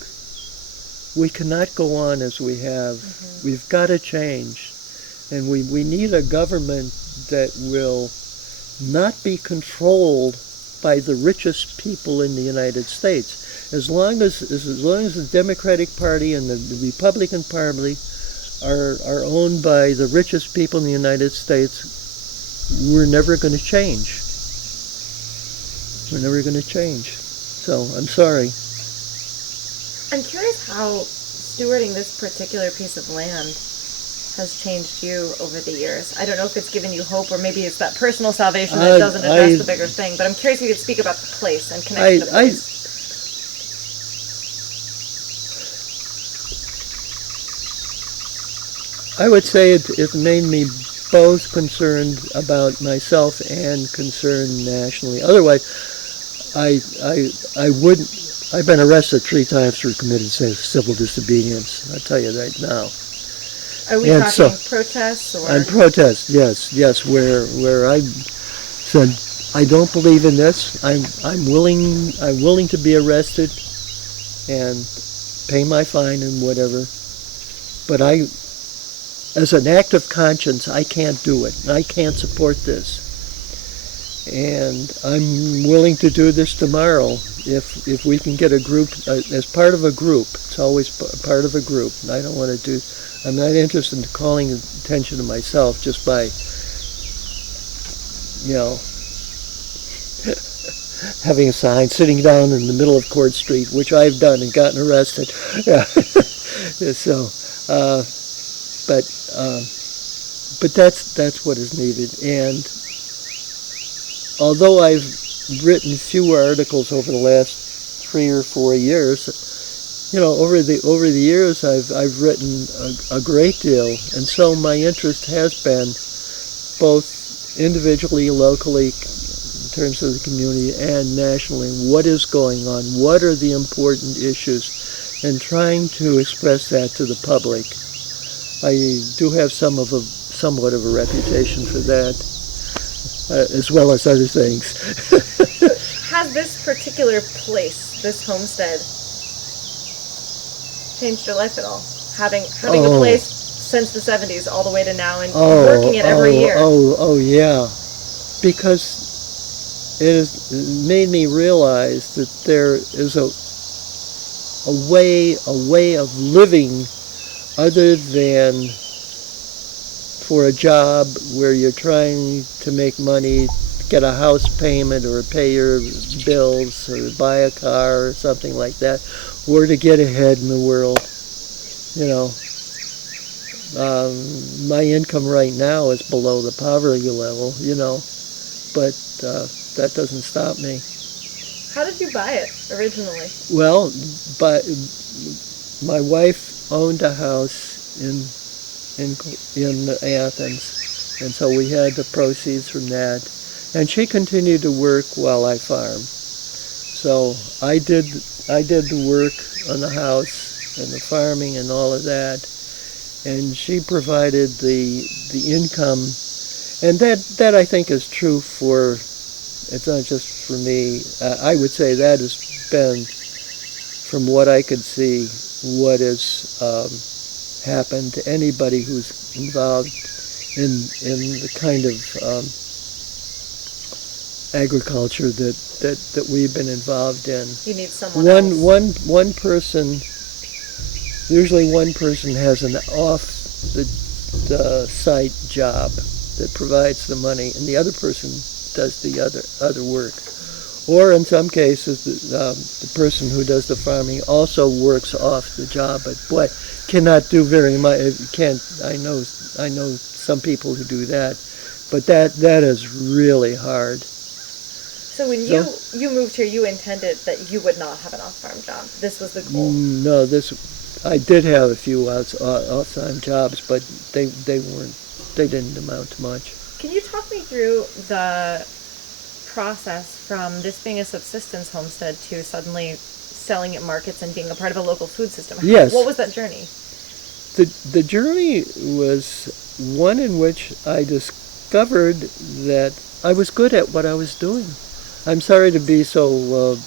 we cannot go on as we have. Mm-hmm. We've got to change. And we need a government that will not be controlled by the richest people in the United States. As long as the Democratic Party and the Republican Party are owned by the richest people in the United States, we're never going to change. We're never going to change. So I'm sorry. I'm curious how stewarding this particular piece of land has changed you over the years. I don't know if it's given you hope, or maybe it's that personal salvation that doesn't address the bigger thing, but I'm curious if you could speak about the place and connection to the place. I would say it made me both concerned about myself and concerned nationally. Otherwise, I wouldn't. I've been arrested 3 times for committed civil disobedience. I'll tell you right now. Are we talking protests or? And protests, yes, where I said I don't believe in this. I'm willing to be arrested and pay my fine and whatever, but as an act of conscience, I can't do it. I can't support this. And I'm willing to do this tomorrow if we can get a group, as part of a group. It's always part of a group. I'm not interested in calling attention to myself just by, having a sign, sitting down in the middle of Court Street, which I've done and gotten arrested. Yeah. So, but that's what is needed. And although I've written few articles over the last 3 or 4 years, over the years I've written a great deal, and so my interest has been both individually, locally, in terms of the community, and nationally. What is going on? What are the important issues? And trying to express that to the public. I do have somewhat of a reputation for that, as well as other things. Has this particular place, this homestead, changed your life at all? Having a place since the 70s all the way to now, and working it every year. Oh yeah, because it has made me realize that there is a way of living other than for a job where you're trying to make money, get a house payment or pay your bills or buy a car or something like that, or to get ahead in the world. My income right now is below the poverty level, but that doesn't stop me. How did you buy it originally? Well, my wife owned a house in Athens, and so we had the proceeds from that, and she continued to work while I farmed. So I did the work on the house and the farming and all of that, and she provided the income, and that I think is true for It's not just for me. I would say that has been, from what I could see, what has happened to anybody who's involved in the kind of agriculture that we've been involved in. You need someone else. One person, usually one person has an off the site job that provides the money, and the other person does the other work. Or in some cases, the person who does the farming also works off the job, but boy, cannot do very much. I know some people who do that, but that is really hard. So when you moved here, you intended that you would not have an off-farm job. This was the goal. No, I did have a few off-farm jobs, but they didn't amount to much. Can you talk me through the process from this being a subsistence homestead to suddenly selling at markets and being a part of a local food system? Yes. What was that journey? The journey was one in which I discovered that I was good at what I was doing. I'm sorry to be so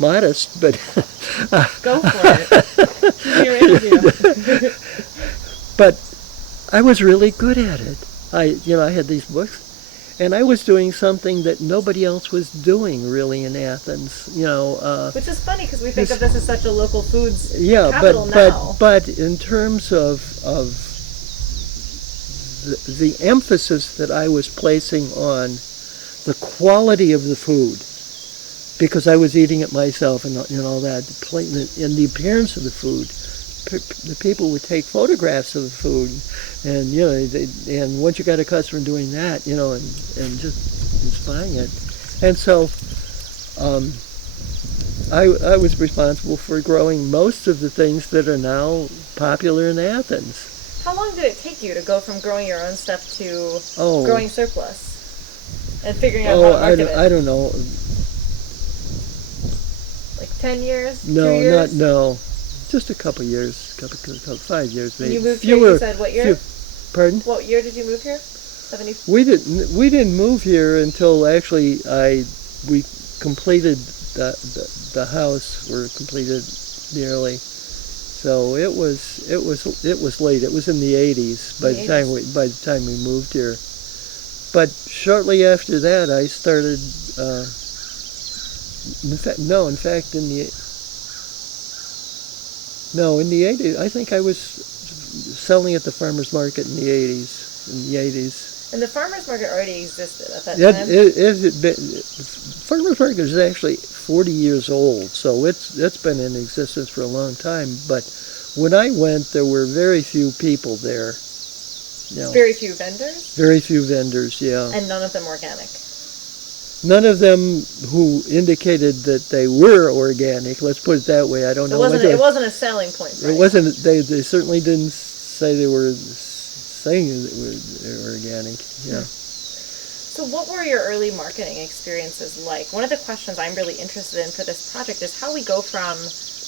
modest, but go for it. Keep your interview. But I was really good at it. I had these books, and I was doing something that nobody else was doing really in Athens. Which is funny because we think of this as such a local foods capital now. But in terms of the emphasis that I was placing on the quality of the food, because I was eating it myself and all that, and the appearance of the food. The people would take photographs of the food, and and once you got a customer doing that, and just buying it, and so I was responsible for growing most of the things that are now popular in Athens. How long did it take you to go from growing your own stuff to growing surplus and figuring out how to market it? I don't know. Like 10 years? No, 2 years? no. Just a couple years, 5 years maybe. You moved here, you said, what year? Pardon? What year did you move here? 70? We didn't move here until actually we completed the house. Were completed nearly. So it was late. It was in the 80s by the time we moved here. But shortly after that, I started. In the 80s, I think I was selling at the farmer's market in the 80s. And the farmer's market already existed at that time? Farmer's market is actually 40 years old, so it's been in existence for a long time. But when I went, there were very few people there. Very few vendors? Very few vendors, yeah. And none of them organic? None of them who indicated that they were organic. Let's put it that way. I don't know. It wasn't a selling point. Right? It wasn't. They certainly didn't say they were saying they were organic. Yeah. So, what were your early marketing experiences like? One of the questions I'm really interested in for this project is how we go from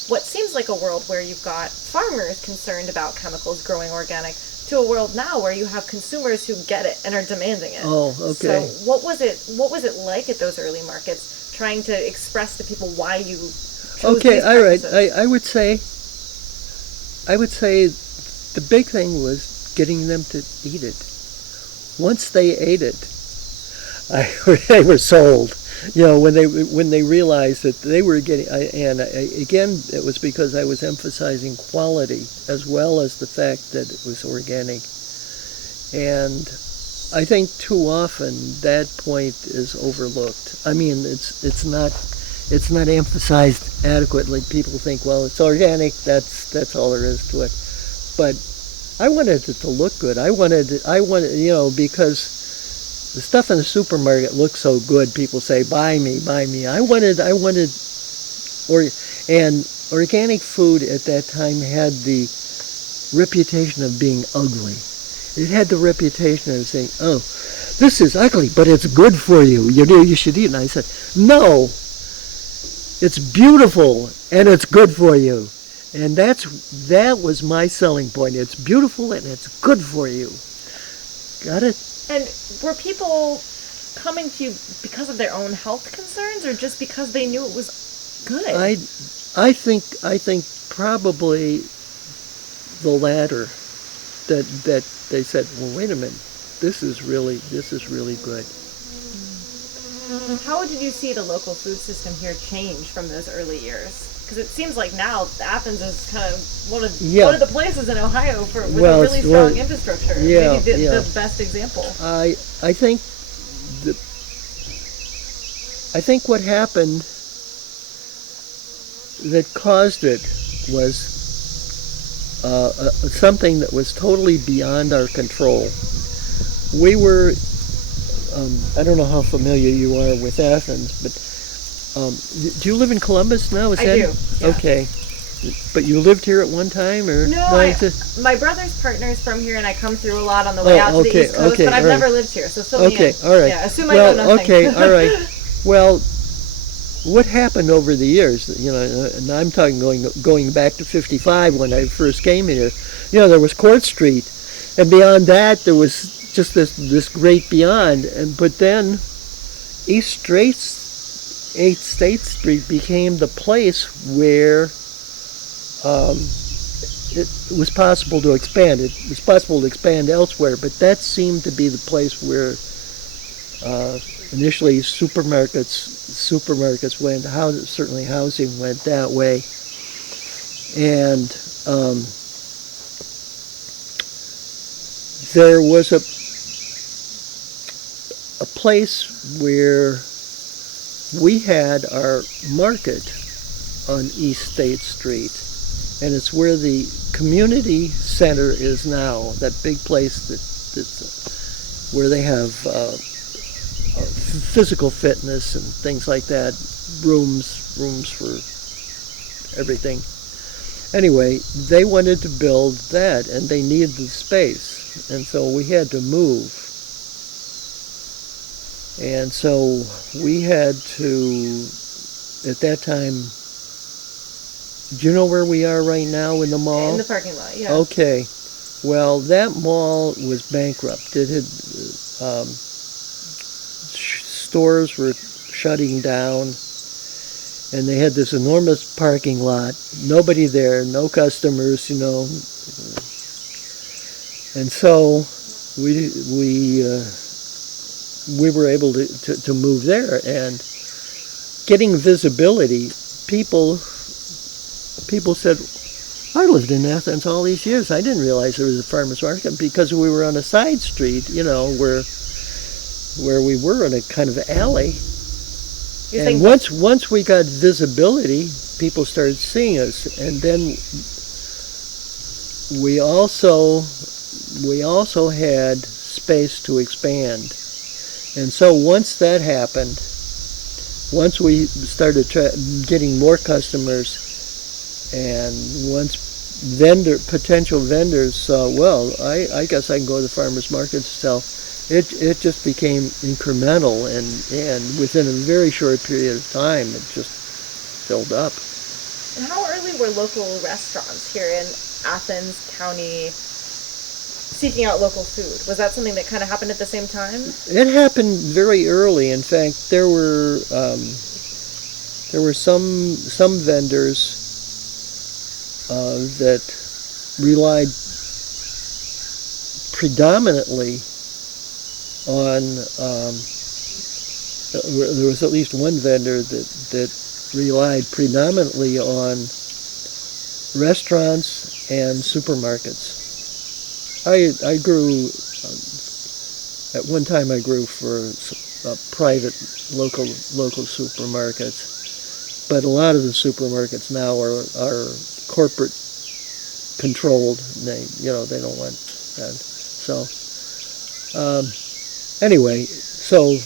what seems like a world where you've got farmers concerned about chemicals growing organic to a world now where you have consumers who get it and are demanding it. Oh, okay. So what was it like at those early markets, trying to express to people why you chose these practices? All right. I would say the big thing was getting them to eat it. Once they ate it, they were sold. When they realized that they were getting, again, it was because I was emphasizing quality as well as the fact that it was organic. And I think too often that point is overlooked. I mean, it's not emphasized adequately. People think, well, it's organic. That's all there is to it. But I wanted it to look good. I wanted, because the stuff in the supermarket looks so good. People say, buy me. And organic food at that time had the reputation of being ugly. It had the reputation of saying, oh, this is ugly, but it's good for you. You should eat it. And I said, no, it's beautiful and it's good for you. And that was my selling point. It's beautiful and it's good for you. Got it? And were people coming to you because of their own health concerns, or just because they knew it was good? I think probably the latter. That they said, well, wait a minute, this is really good. How did you see the local food system here change from those early years? Because it seems like now Athens is kind of one of the places in Ohio with a really strong infrastructure. Yeah, maybe the best example. I think what happened that caused it was something that was totally beyond our control. We were, I don't know how familiar you are with Athens, but do you live in Columbus now? I do. Yeah. Okay. But you lived here at one time, or no? My brother's partner's from here, and I come through a lot on the way out to the East Coast. But I've never lived here, so fill me in. All right. Yeah, assume I know nothing. Okay, all right. Well, what happened over the years? And I'm talking going back to '55 when I first came here. There was Court Street, and beyond that there was just this great beyond. But then East State Street became the place where it was possible to expand. It was possible to expand elsewhere, but that seemed to be the place where initially supermarkets went. Certainly housing went that way, and there was a place where we had our market on East State Street, and it's where the community center is now. That big place that's where they have physical fitness and things like that, rooms for everything. Anyway, they wanted to build that, and they needed the space, and so we had to move. And so we had to, at that time, do you know where we are right now in the mall? In the parking lot, yeah. Okay. Well, that mall was bankrupt. It had, stores were shutting down, and they had this enormous parking lot. Nobody there, no customers, And so we were able to move there, and getting visibility, people said, I lived in Athens all these years. I didn't realize there was a farmer's market, because we were on a side street, where we were in a kind of alley. And once we got visibility, people started seeing us, and then we also had space to expand. And so once that happened, once we started getting more customers, and once potential vendors saw, well, I guess I can go to the farmers market to sell, it just became incremental, and within a very short period of time, it just filled up. And how early were local restaurants here in Athens County seeking out local food? Was that something that kind of happened at the same time? It happened very early. In fact, there were some vendors that relied predominantly on. There was at least one vendor that relied predominantly on restaurants and supermarkets. I grew, at one time I grew for private local supermarkets, but a lot of the supermarkets now are corporate controlled. They don't want that. So anyway, so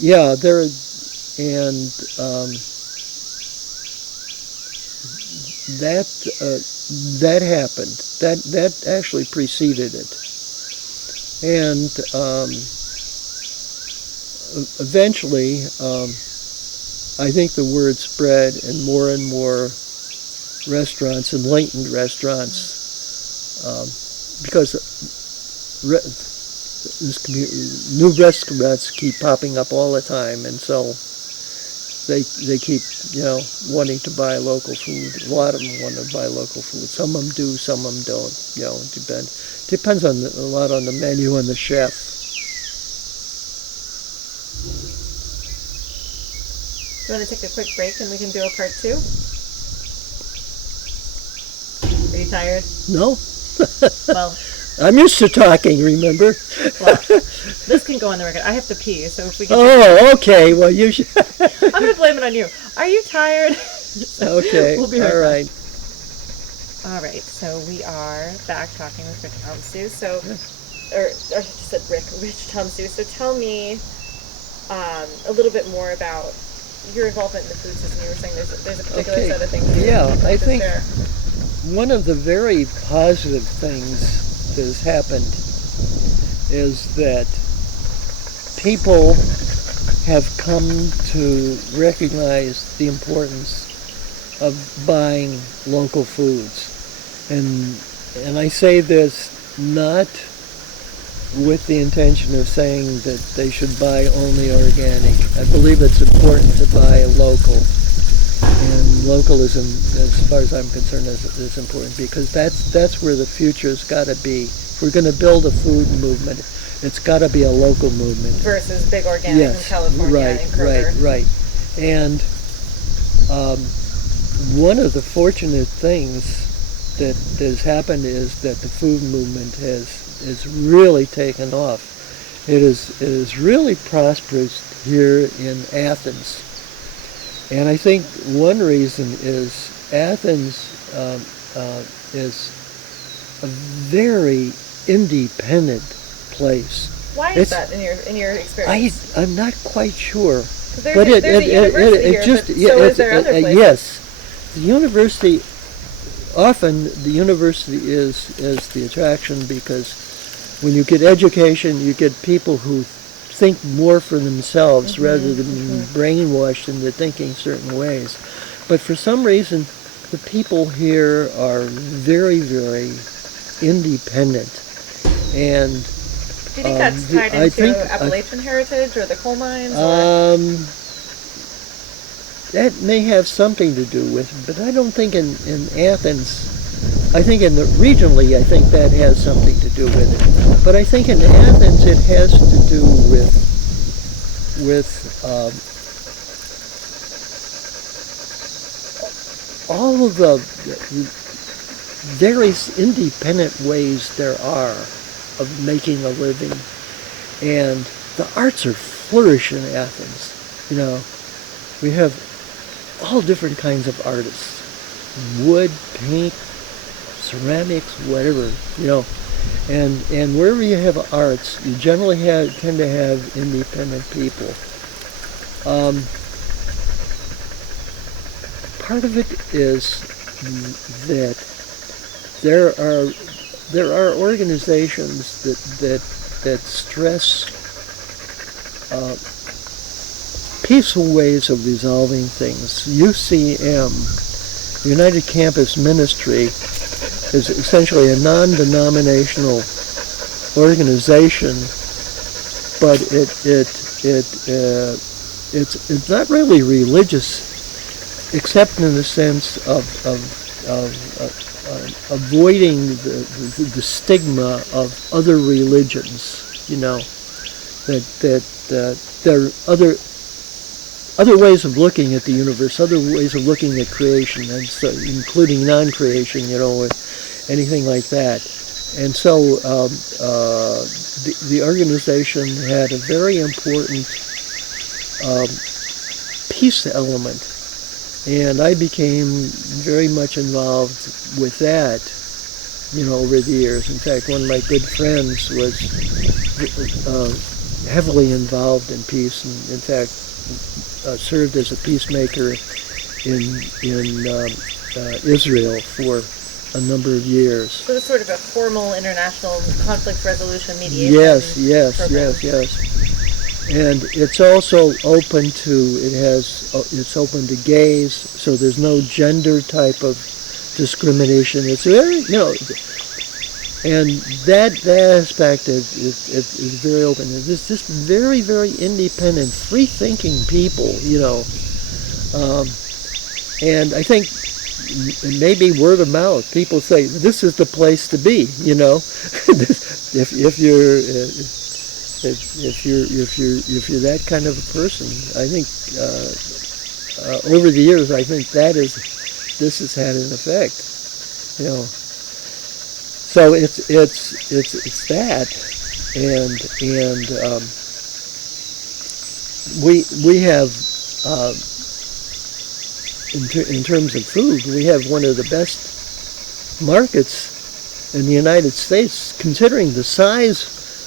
yeah, there, and that happened. That actually preceded it, and eventually, I think the word spread, and more restaurants, enlightened restaurants, because new restaurants keep popping up all the time, and so they keep, wanting to buy local food. A lot of them want to buy local food. Some of them do, some of them don't. Depends on a lot on the menu and the chef. Do you want to take a quick break and we can do a part 2? Are you tired? No. Well, I'm used to talking, remember? Well, this can go on the record. I have to pee, so if we can... Oh, okay. Well, you should... I'm going to blame it on you. Are you tired? Okay. We'll be right All back. right. All right, so we are back talking with Rich Tomsu. So, or I just said Rich Tomsu. So tell me a little bit more about your involvement in the food system. You were saying there's a particular set of things. Yeah, I think there. one of the very positive things that has happened is that people have come to recognize the importance of buying local foods. And I say this not with the intention of saying that they should buy only organic. I believe it's important to buy local. And localism, as far as I'm concerned, is important, because that's where the future's got to be. If we're going to build a food movement, it's got to be a local movement. Versus big organic in California and Kroger. Right. And one of the fortunate things that has happened is that the food movement has really taken off. It is really prosperous here in Athens. And I think one reason is Athens is a very independent place. Why is that in your experience? I'm not quite sure. There's a university here, but so is there other places? Yes, the university. Often the university is the attraction, because when you get education, you get people who think more for themselves rather than being brainwashed into thinking certain ways. But for some reason, the people here are very, very independent. And do you think that's tied into Appalachian heritage or the coal mines? That may have something to do with it, but I don't think in Athens. I think regionally, I think that has something to do with it. But I think in Athens it has to do with all of the various independent ways there are of making a living. And the arts are flourish in Athens. We have all different kinds of artists. Wood, paint, ceramics, whatever, and wherever you have arts, you generally tend to have independent people. Part of it is that there are organizations that stress peaceful ways of resolving things. UCM, United Campus Ministry, is essentially a non-denominational organization, but it's not really religious, except in the sense of avoiding the stigma of other religions. That there are other ways of looking at the universe, other ways of looking at creation, and so, including non-creation, anything like that. And so the organization had a very important peace element, and I became very much involved with that, over the years. In fact, one of my good friends was heavily involved in peace, and in fact served as a peacemaker in Israel for a number of years. So it's sort of a formal international conflict resolution mediation program. Yes. And it's also open to, it's open to gays, so there's no gender type of discrimination. It's very, And that aspect is very open. There's just very, very independent, free-thinking people, and I think maybe word of mouth. People say this is the place to be. if you're that kind of a person, I think over the years, I think this has had an effect. So it's that, and we have in terms of food, we have one of the best markets in the United States, considering the size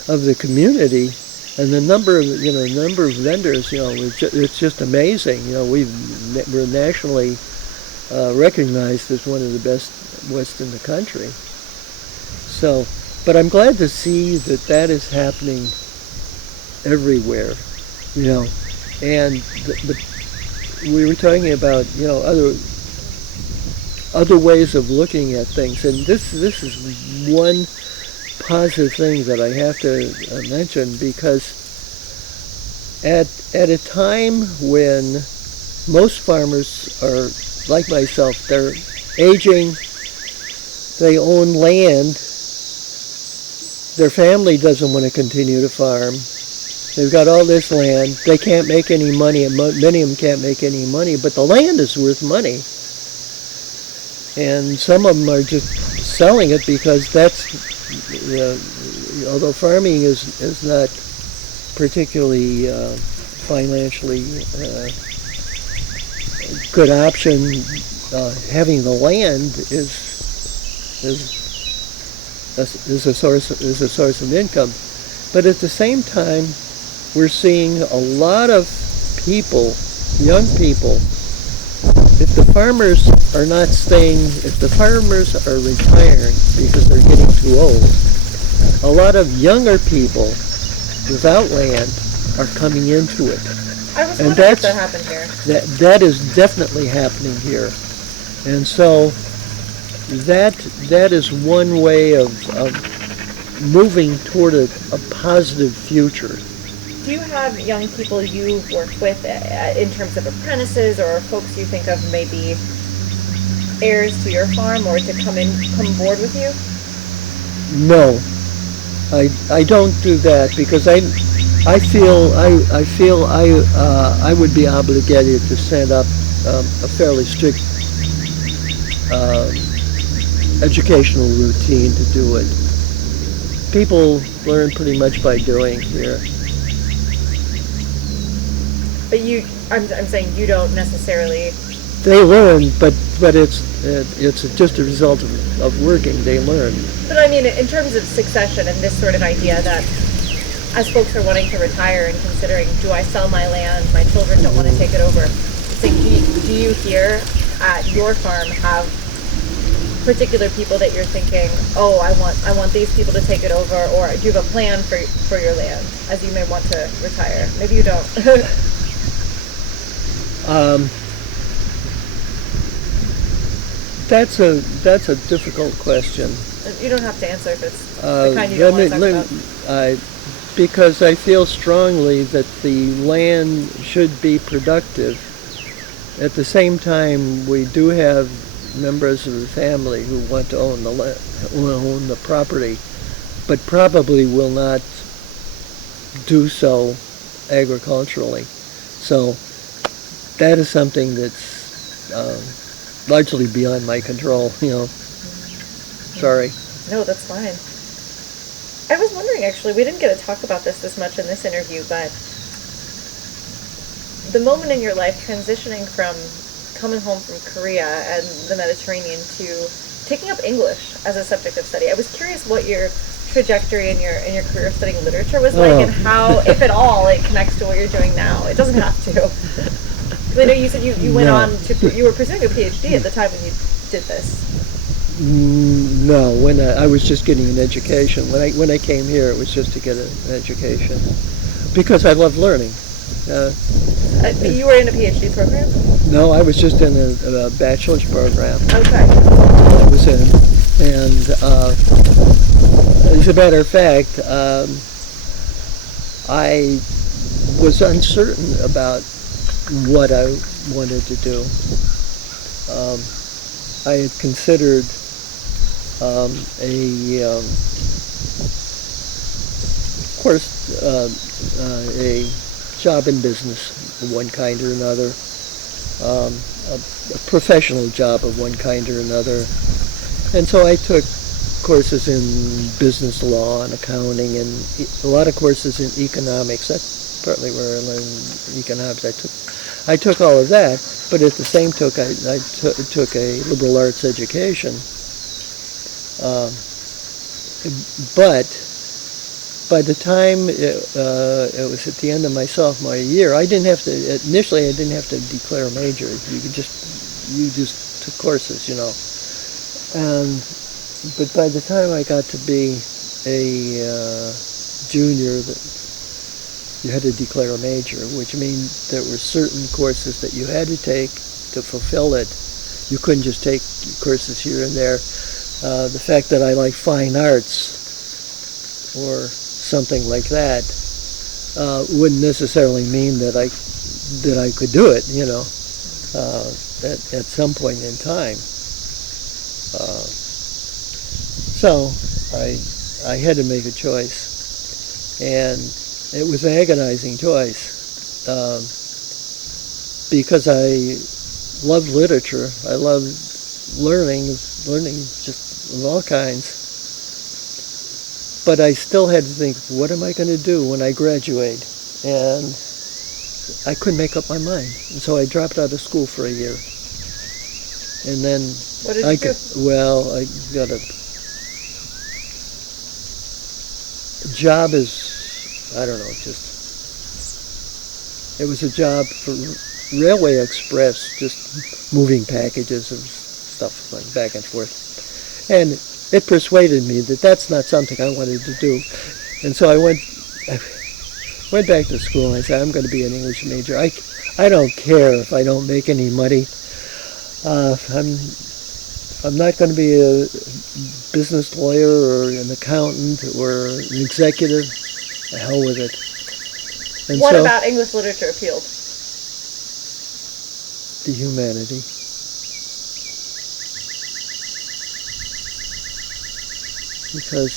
of the community and the number of vendors. It's just amazing. We're nationally recognized as one of the best west in the country. So, but I'm glad to see that is happening everywhere, and we were talking about, other ways of looking at things, and this is one positive thing that I have to mention, because at a time when most farmers are like myself, they're aging, they own land, their family doesn't want to continue to farm. They've got all this land. They can't make any money, and many of them can't make any money, but the land is worth money. And some of them are just selling it because that's, although farming is not particularly financially good option, having the land is a source of income. But at the same time, we're seeing a lot of people, young people, if the farmers are not if the farmers are retiring because they're getting too old, a lot of younger people without land are coming into it. I was wondering if that happened here. That is definitely happening here. And so that is one way of moving toward a positive future. Do you have young people you worked with in terms of apprentices, or folks you think of maybe heirs to your farm, or to come aboard with you? No, I don't do that, because I feel I would be obligated to set up a fairly strict educational routine to do it. People learn pretty much by doing here. But I'm saying you don't necessarily. They learn, but it's just a result of working. They learn. But I mean, in terms of succession and this sort of idea that, as folks are wanting to retire and considering, do I sell my land? My children don't want to take it over. So do you here at your farm have particular people that you're thinking, oh, I want these people to take it over, or do you have a plan for your land as you may want to retire? Maybe you don't. That's a difficult question. You don't have to answer if it's the kind you don't want to talk about. Because I feel strongly that the land should be productive. At the same time, we do have members of the family who want to own the property, but probably will not do so agriculturally. So that is something that's largely beyond my control. Sorry. No, that's fine. I was wondering, actually, we didn't get to talk about this much in this interview, but the moment in your life transitioning from coming home from Korea and the Mediterranean to taking up English as a subject of study. I was curious what your trajectory in your career studying literature was like, and how, if at all, it connects to what you're doing now. It doesn't have to. I know you said you went on to, you were pursuing a PhD at the time when you did this. No, when I was just getting an education. When I came here, it was just to get an education, because I love learning. You were in a PhD program? No, I was just in a bachelor's program. Okay. I was in, and as a matter of fact, I was uncertain about what I wanted to do. I had considered of course, a job in business of one kind or another, a professional job of one kind or another. And so I took courses in business law and accounting and a lot of courses in economics. That's partly where I learned economics. I took all of that, but at the same took I took a liberal arts education. But by the time it was at the end of my sophomore year, I didn't have to. Initially, I didn't have to declare a major. You just took courses, you know. But by the time I got to be a junior, you had to declare a major, which means there were certain courses that you had to take to fulfill it. You couldn't just take courses here and there. The fact that I like fine arts or something like that wouldn't necessarily mean that I could do it, you know, at some point in time. So I had to make a choice, and it was an agonizing choice because I loved literature. I loved learning just of all kinds. But I still had to think, what am I going to do when I graduate? And I couldn't make up my mind. And so I dropped out of school for a year. And then what did you do? Well, I got a job I don't know, it was a job for Railway Express, just moving packages of stuff like back and forth. And it persuaded me that that's not something I wanted to do. And so I went back to school and I said, I'm going to be an English major. I don't care if I don't make any money. I'm not going to be a business lawyer or an accountant or an executive. The hell with it. And what about English literature appealed? The humanity. Because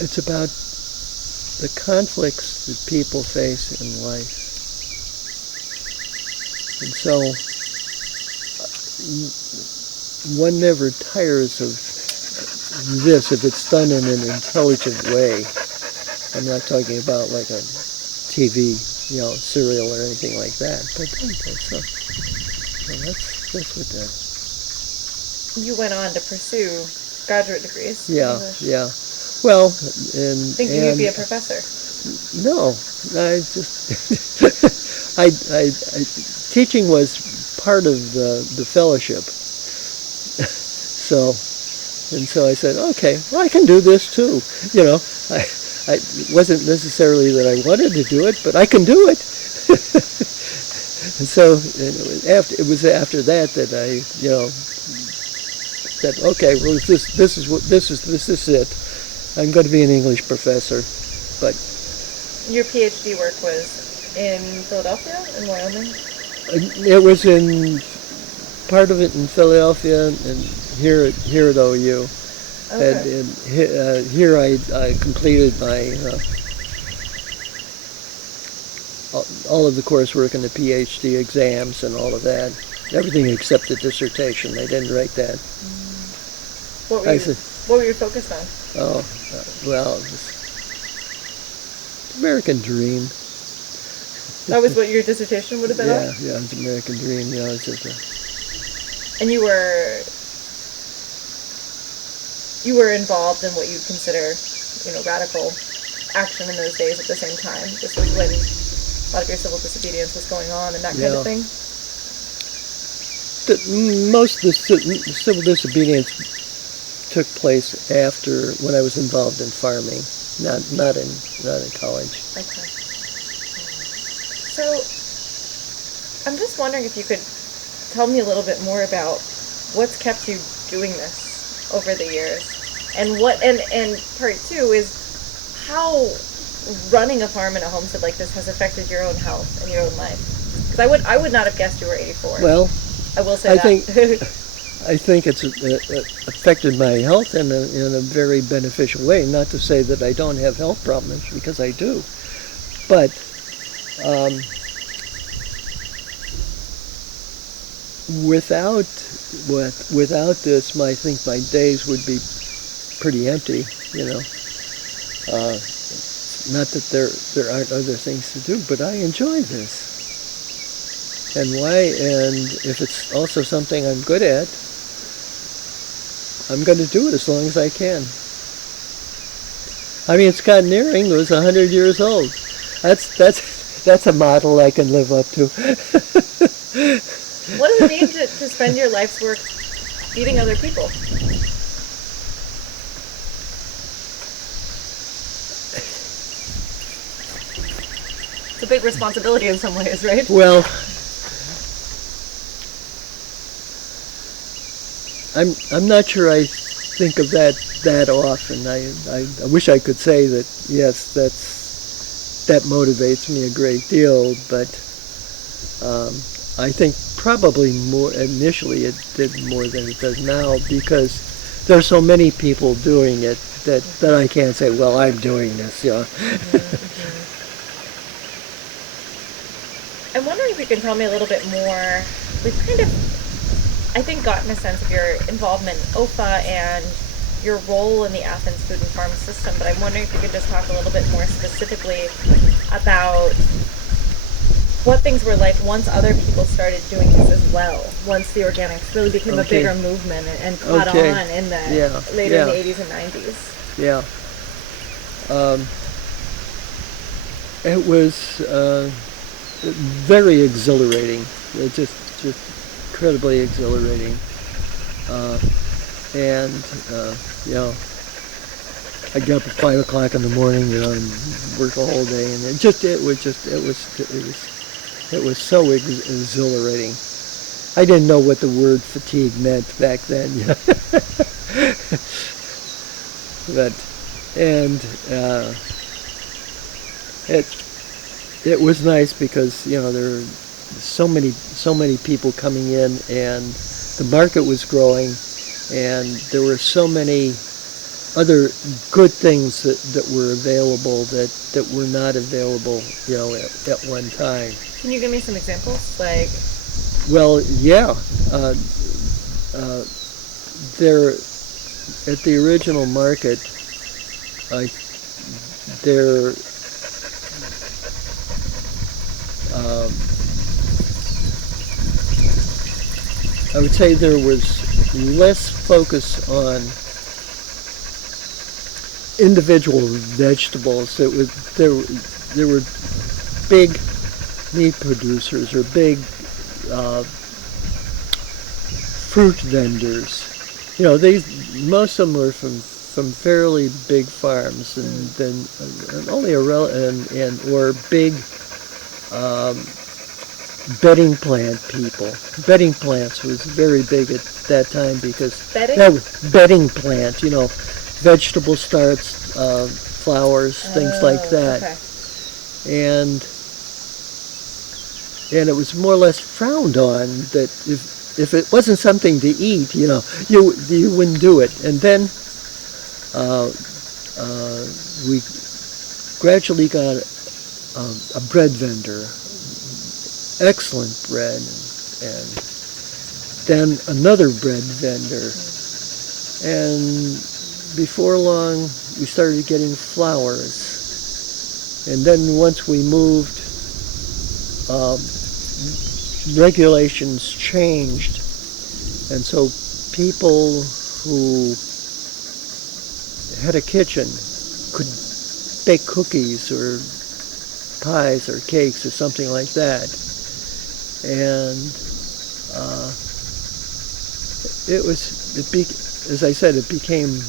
it's about the conflicts that people face in life. And so one never tires of this if it's done in an intelligent way. I'm not talking about like a TV, serial or anything like that. But that's what that. You went on to pursue graduate degrees. Yeah, in English. Yeah. Well, Thinking you'd be a professor. No, I just I teaching was part of the fellowship. So I said, okay, well, I can do this too. I wasn't necessarily that I wanted to do it, but I can do it. And so it was after that I said, okay, well, this is it. I'm going to be an English professor. But your PhD work was in Philadelphia, in Wyoming? It was in part of it in Philadelphia and here at OU. Okay. And here I completed my all of the coursework and the PhD exams and all of that. Everything except the dissertation. I didn't write that. What were you focused on? Oh, well, American Dream. That was what your dissertation would have been on? Yeah, it's American Dream. It's just And you were involved in what you'd consider, radical action in those days at the same time. This was when a lot of your civil disobedience was going on and that kind of thing? Most of the civil disobedience took place after, when I was involved in farming, not in college. Okay. So, I'm just wondering if you could tell me a little bit more about what's kept you doing this. over the years? And part two is how running a farm and a homestead like this has affected your own health and your own life. Because I would not have guessed you were 84. Well, I will say I that. I think it's affected my health in a very beneficial way. Not to say that I don't have health problems, because I do. But without this, I think my days would be pretty empty. Not that there aren't other things to do, but I enjoy this. And if it's also something I'm good at, I'm going to do it as long as I can. I mean, Scotteneering was 100 years old. That's a model I can live up to. What does it mean to spend your life's work feeding other people? It's a big responsibility in some ways, right? Well, I'm not sure I think of that often. I wish I could say that, yes, that motivates me a great deal, but I think probably more initially it did more than it does now, because there's so many people doing it that I can't say, well, I'm doing this, I'm wondering if you can tell me a little bit more. We've kind of, I think, gotten a sense of your involvement in OFA and your role in the Athens food and farm system, but I'm wondering if you could just talk a little bit more specifically about what things were like once other people started doing this as well, once the organics really became a bigger movement and caught on in the later in the 80s and 90s. Yeah. It was very exhilarating. Just incredibly exhilarating. I get up at 5 o'clock in the morning, and work the whole day, and it was so exhilarating. I didn't know what the word fatigue meant back then, it was nice because there were so many people coming in, and the market was growing, and there were so many other good things that were available that were not available at one time. Can you give me some examples? Like, well, yeah, there at the original market, I would say there was less focus on individual vegetables. There were big meat producers or big fruit vendors. Most of them were from fairly big farms, and only or big bedding plant people. Bedding plants was very big at that time because bedding plant, vegetable starts, flowers, things like that. Okay. And it was more or less frowned on that if it wasn't something to eat, you wouldn't do it. And then we gradually got a bread vendor. Excellent bread, and then another bread vendor, and before long we started getting flowers, and then once we moved, regulations changed, and so people who had a kitchen could bake cookies or pies or cakes or something like that. And as I said, it became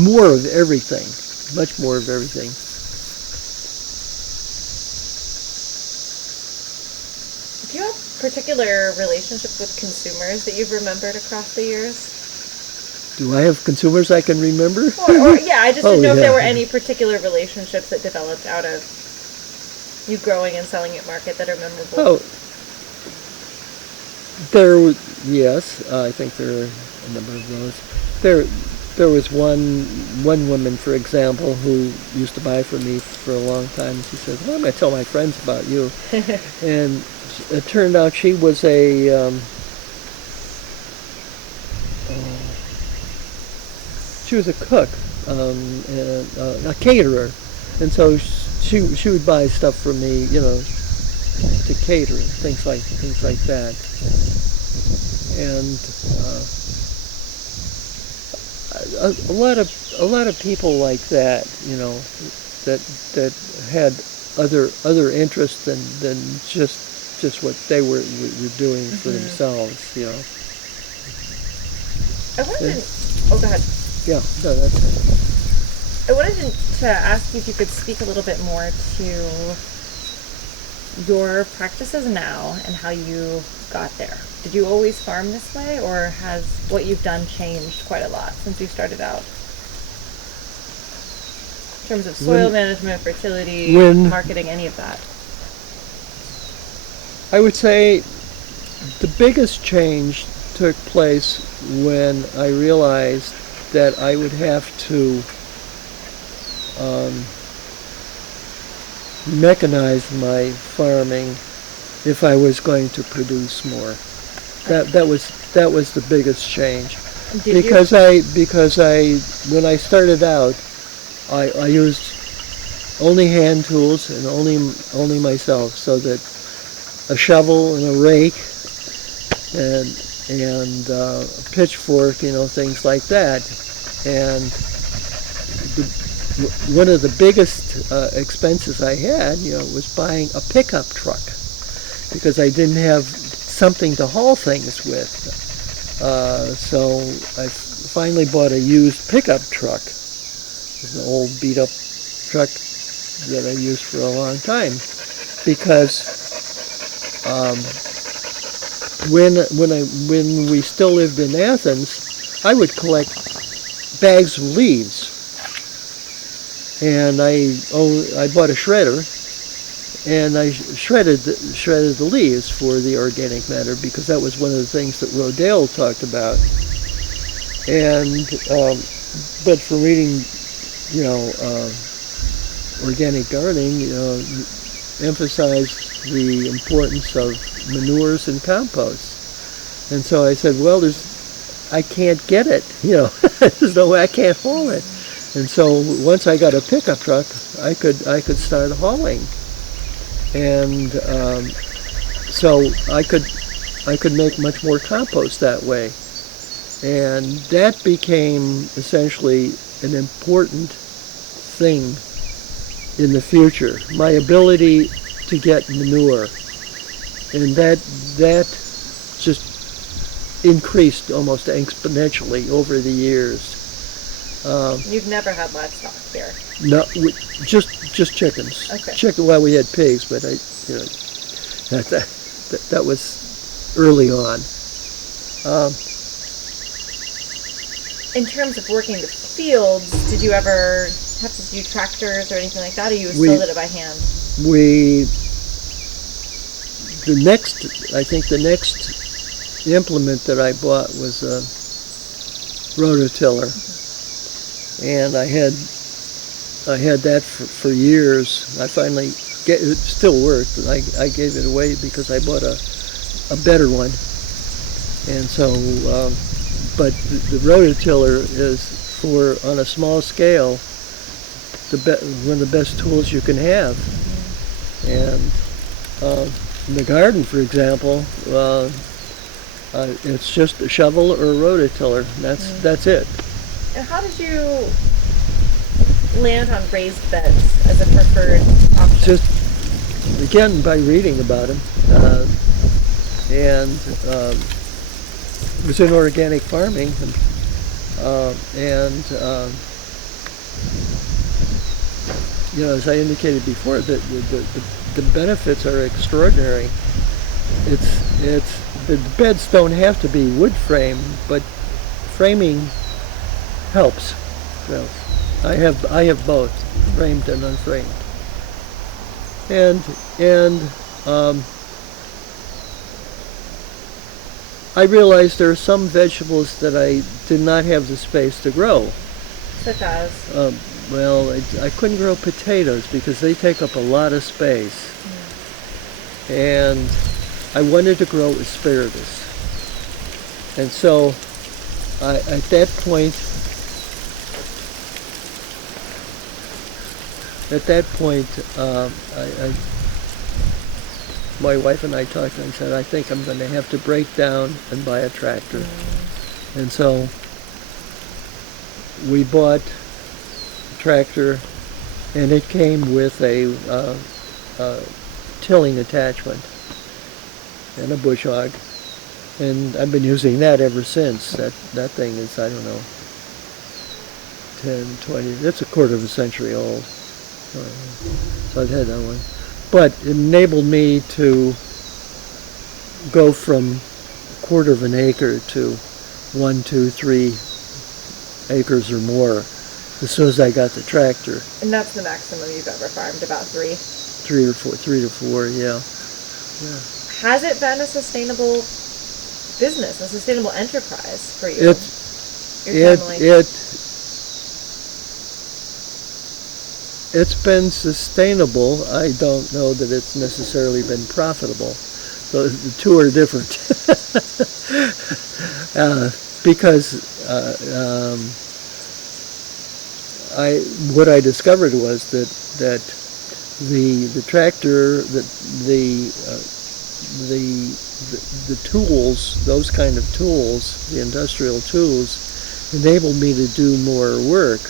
more of everything, much more of everything. Do you have particular relationships with consumers that you've remembered across the years? Do I have consumers I can remember? Yeah, I just Oh, didn't know if yeah. there were any particular relationships that developed out of you growing and selling at market that are memorable. Oh, yes, I think there are a number of those. There was one woman, for example, who used to buy from me for a long time. She said, "Well, I'm going to tell my friends about you." And it turned out she was a cook, and a caterer, and so she would buy stuff from me, to cater, things like that, and a lot of people like that, that had other interests than just what they were doing for themselves, I wanted to, oh, go ahead. Yeah, no, that's it. I wanted to ask you if you could speak a little bit more to your practices now and how you got there. Did you always farm this way, or has what you've done changed quite a lot since you started out? In terms of soil management, fertility, marketing, any of that? I would say the biggest change took place when I realized that I would have to mechanize my farming if I was going to produce more. That was the biggest change. Because I when I started out, I used only hand tools and only myself, so that a shovel and a rake and a pitchfork, things like that. And one of the biggest expenses I had, was buying a pickup truck, because I didn't have something to haul things with. So I finally bought a used pickup truck. It's an old beat-up truck that I used for a long time, because when we still lived in Athens, I would collect bags of leaves, and I bought a shredder, and I shredded the leaves for the organic matter, because that was one of the things that Rodale talked about. And but for reading, organic gardening, emphasized the importance of manures and compost. And so I said, well, I can't get it, there's no way, I can't haul it. And so once I got a pickup truck, I could start hauling. And so I could make much more compost that way. And that became essentially an important thing in the future, my ability to get manure. And that just increased almost exponentially over the years. You've never had livestock here? No, just chickens. Okay. Well, we had pigs, but that was early on. In terms of working the fields, did you ever have to do tractors or anything like that, or you still did it by hand? The next implement that I bought was a rototiller, and I had that for years. I finally it still worked, but I gave it away because I bought a better one. And so, but the rototiller is for, on a small scale, one of the best tools you can have. And in the garden, for example, it's just a shovel or a rototiller. That's it. And how did you land on raised beds as a preferred option? Just, again, by reading about them. And it was in organic farming. As I indicated before, the benefits are extraordinary. the beds don't have to be wood frame, but framing helps. So I have both, framed and unframed. And I realized there are some vegetables that I did not have the space to grow. Such as? Well, I couldn't grow potatoes because they take up a lot of space. And I wanted to grow asparagus. And so at that point, my wife and I talked, and I said, I think I'm going to have to break down and buy a tractor. And so we bought a tractor, and it came with a tilling attachment and a bush hog. And I've been using that ever since. That thing is, I don't know, 10, 20, it's a quarter of a century old. So I've had that one. But it enabled me to go from a quarter of an acre to 1, 2, 3 acres or more as soon as I got the tractor. And that's the maximum you've ever farmed, about 3? 3 to 4, yeah. Has it been a sustainable business, a sustainable enterprise for you? Your family? It's been sustainable. I don't know that it's necessarily been profitable. So the two are different. Because what I discovered was that the tractor, the tools, those kind of tools, the industrial tools, enabled me to do more work.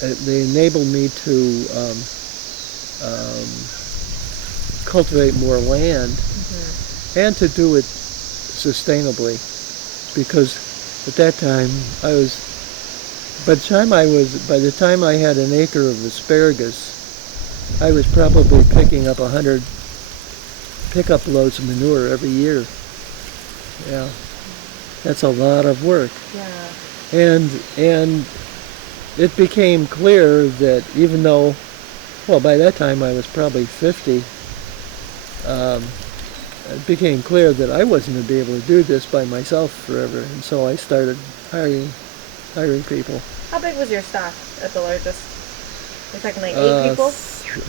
They enabled me to cultivate more land and to do it sustainably, because at that time by the time I had an acre of asparagus, I was probably picking up 100 pickup loads of manure every year. Yeah, that's a lot of work. Yeah. And it became clear that even though, well, by that time I was probably 50, it became clear that I wasn't going to be able to do this by myself forever, and so I started hiring people. How big was your staff at the largest? You're talking like 8 people?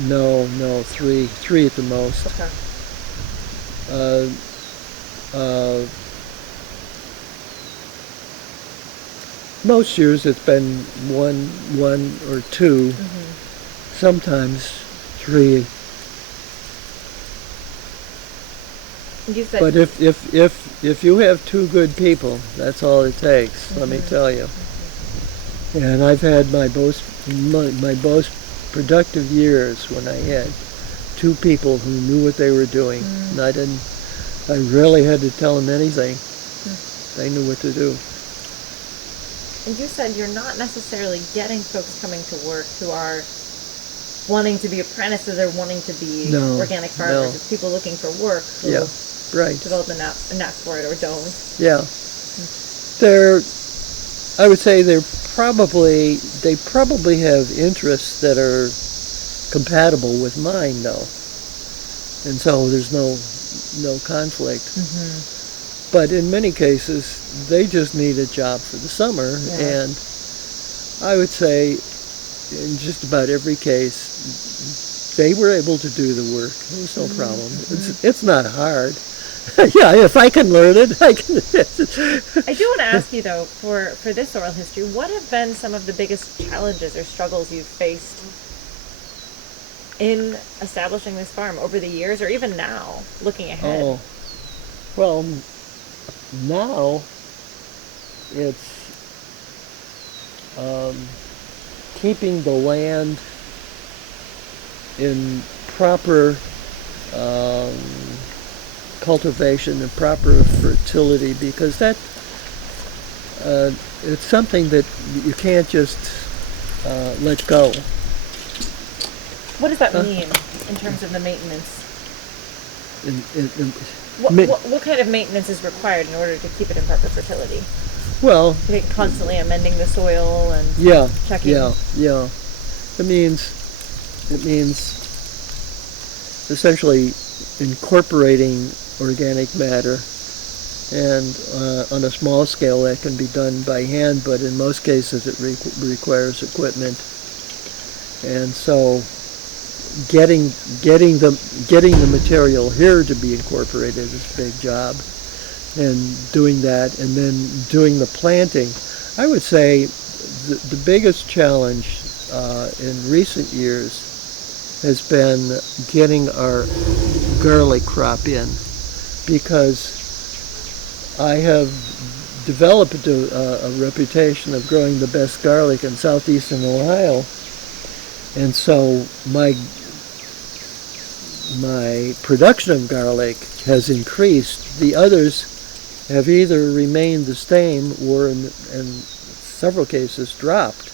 No, three at the most. Okay. Most years it's been one or two, sometimes 3. You said, but if you have 2 good people, that's all it takes. Let me tell you. And I've had my most productive years when I had 2 people who knew what they were doing, and I rarely had to tell them anything. They knew what to do. And you said you're not necessarily getting folks coming to work who are wanting to be apprentices or wanting to be organic farmers. It's people looking for work who develop a knack for it or don't. Yeah. I would say they probably have interests that are compatible with mine, though. And so there's no conflict. But in many cases, they just need a job for the summer, and I would say in just about every case, they were able to do the work. There was no problem. It's not hard. Yeah, if I can learn it, I can. I do want to ask you, though, for this oral history, what have been some of the biggest challenges or struggles you've faced in establishing this farm over the years, or even now, looking ahead? Oh, well, now it's keeping the land in proper cultivation and proper fertility, because that it's something that you can't just let go. What does that mean in terms of the maintenance? What kind of maintenance is required in order to keep it in proper fertility? Well, Constantly amending the soil and checking. Yeah. It means essentially incorporating organic matter, and on a small scale that can be done by hand, but in most cases it requires equipment. And so getting the material here to be incorporated is a big job, and doing that, and then doing the planting. I would say the biggest challenge in recent years has been getting our garlic crop in, because I have developed a reputation of growing the best garlic in southeastern Ohio, and so my production of garlic has increased. The others have either remained the same or in several cases dropped,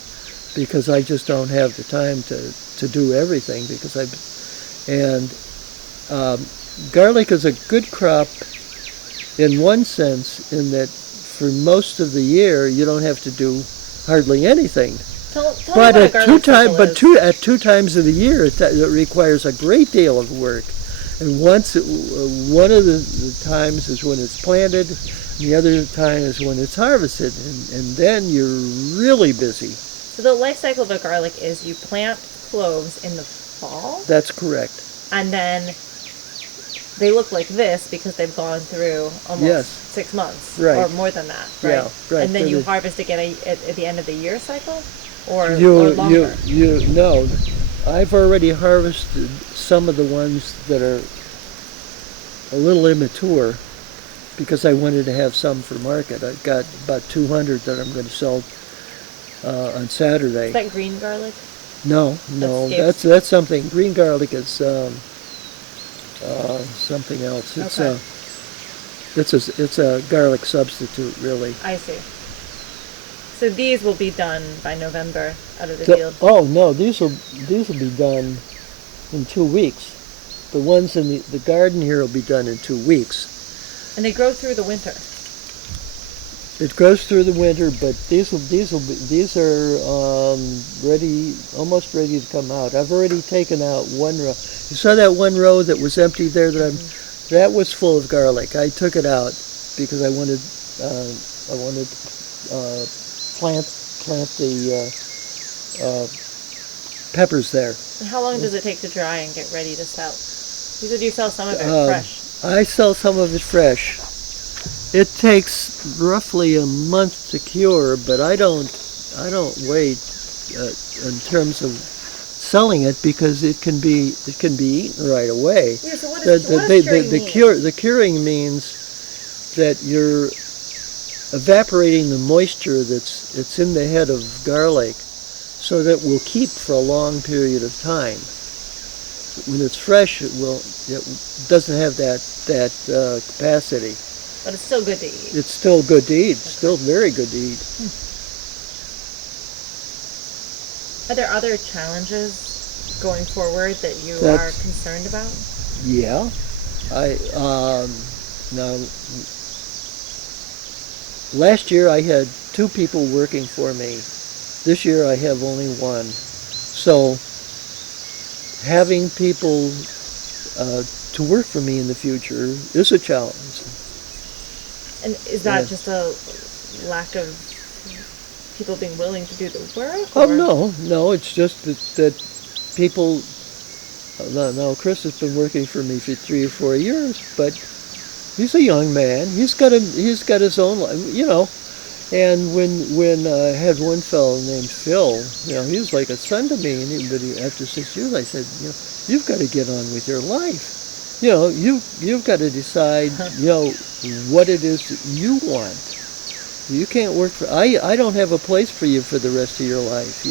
because I just don't have the time to do everything, garlic is a good crop in one sense, in that for most of the year you don't have to do hardly anything. But at two times of the year it requires a great deal of work. And one of the times is when it's planted, and the other time is when it's harvested, and then you're really busy. So the life cycle of a garlic is you plant cloves in the fall? That's correct. And then they look like this because they've gone through almost 6 months, right, or more than that, right? Yeah, right. And then you harvest again at the end of the year cycle, or longer? No, I've already harvested some of the ones that are a little immature, because I wanted to have some for market. I've got about 200 that I'm going to sell on Saturday. Is that green garlic? No, that's something. Green garlic is something else. It's a garlic substitute, really. I see. So these will be done by November out of the field. Oh no, these will be done in 2 weeks. The ones in the garden here will be done in 2 weeks. And they grow through the winter. It grows through the winter, but these are almost ready to come out. I've already taken out one row. You saw that one row that was empty there that was full of garlic. I took it out because I wanted to plant the peppers there. And how long does it take to dry and get ready to sell? You said you sell some of it fresh. I sell some of it fresh. It takes roughly a month to cure, but I don't wait in terms of selling it, because it can be eaten right away. Yeah, so what does curing mean? The curing means that you're evaporating the moisture that's in the head of garlic, so that it will keep for a long period of time. When it's fresh, it doesn't have that capacity. But it's still good to eat. It's still good to eat. Still very good to eat. Are there other challenges going forward that you are concerned about? Yeah. Now, last year I had 2 people working for me. This year I have only 1. So having people to work for me in the future is a challenge. And is that just a lack of people being willing to do the work? Oh, no, it's just that people, now Chris has been working for me for 3 or 4 years, but he's a young man. He's got his own life, and when I had one fellow named Phil, he was like a son to me, but after 6 years I said, you've got to get on with your life. You've got to decide, what it is that you want. You can't work for, I don't have a place for you for the rest of your life,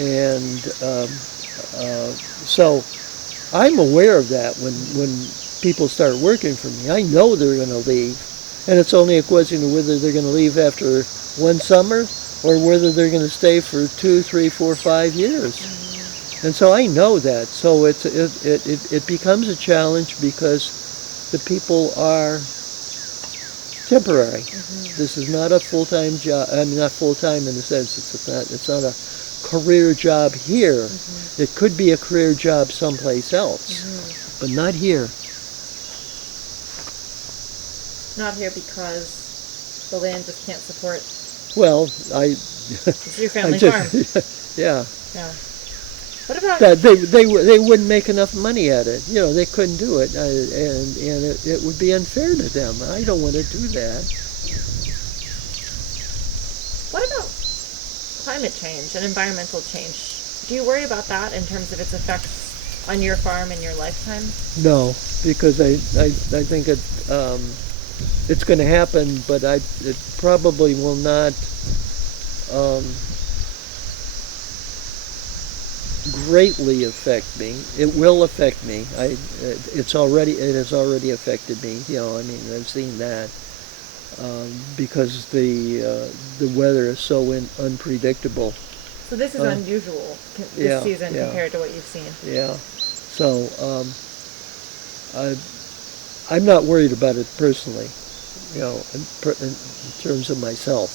And so I'm aware of that when people start working for me. I know they're going to leave, and it's only a question of whether they're going to leave after one summer or whether they're going to stay for 2, 3, 4, 5 years. And so I know that. So it becomes a challenge because the people are temporary. This is not a full-time job. I mean, not full-time in the sense it's not a career job here. It could be a career job someplace else, but not here. Not here because the land just can't support. Well, It's your family farm. Yeah. Yeah. What about That they wouldn't make enough money at it. You know, they couldn't do it, and it would be unfair to them. I don't want to do that. what about climate change and environmental change? Do you worry about that in terms of its effects on your farm in your lifetime? No, because I think it's going to happen, but it probably will not greatly affect me. It will affect me. It has already affected me. You know, I mean, I've seen that because the weather is so unpredictable. So this is unusual this season compared to what you've seen. Yeah. So I'm not worried about it personally, you know, in terms of myself,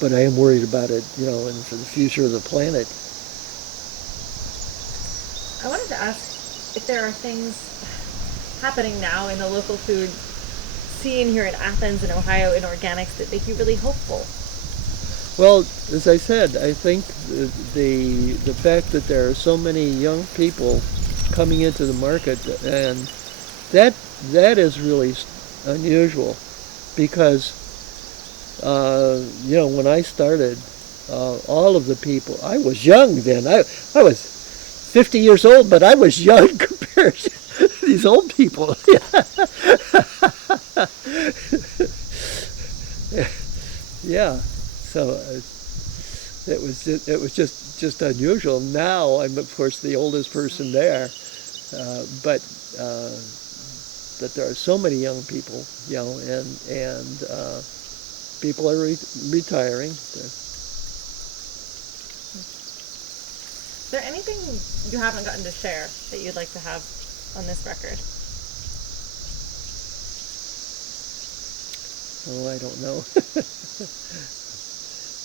but I am worried about it, you know, and for the future of the planet. I wanted to ask if there are things happening now in the local food scene here in Athens and Ohio in organics that make you really hopeful. Well, as I said, I think the fact that there are so many young people coming into the market, and that is really unusual, because you know, when I started, all of the people, I was young then. I was 50 years old, but I was young compared to these old people. Yeah. So it was just unusual. Now I'm of course the oldest person there, but there are so many young people, you know, and people are retiring. Is there anything you haven't gotten to share that you'd like to have on this record? Oh, I don't know.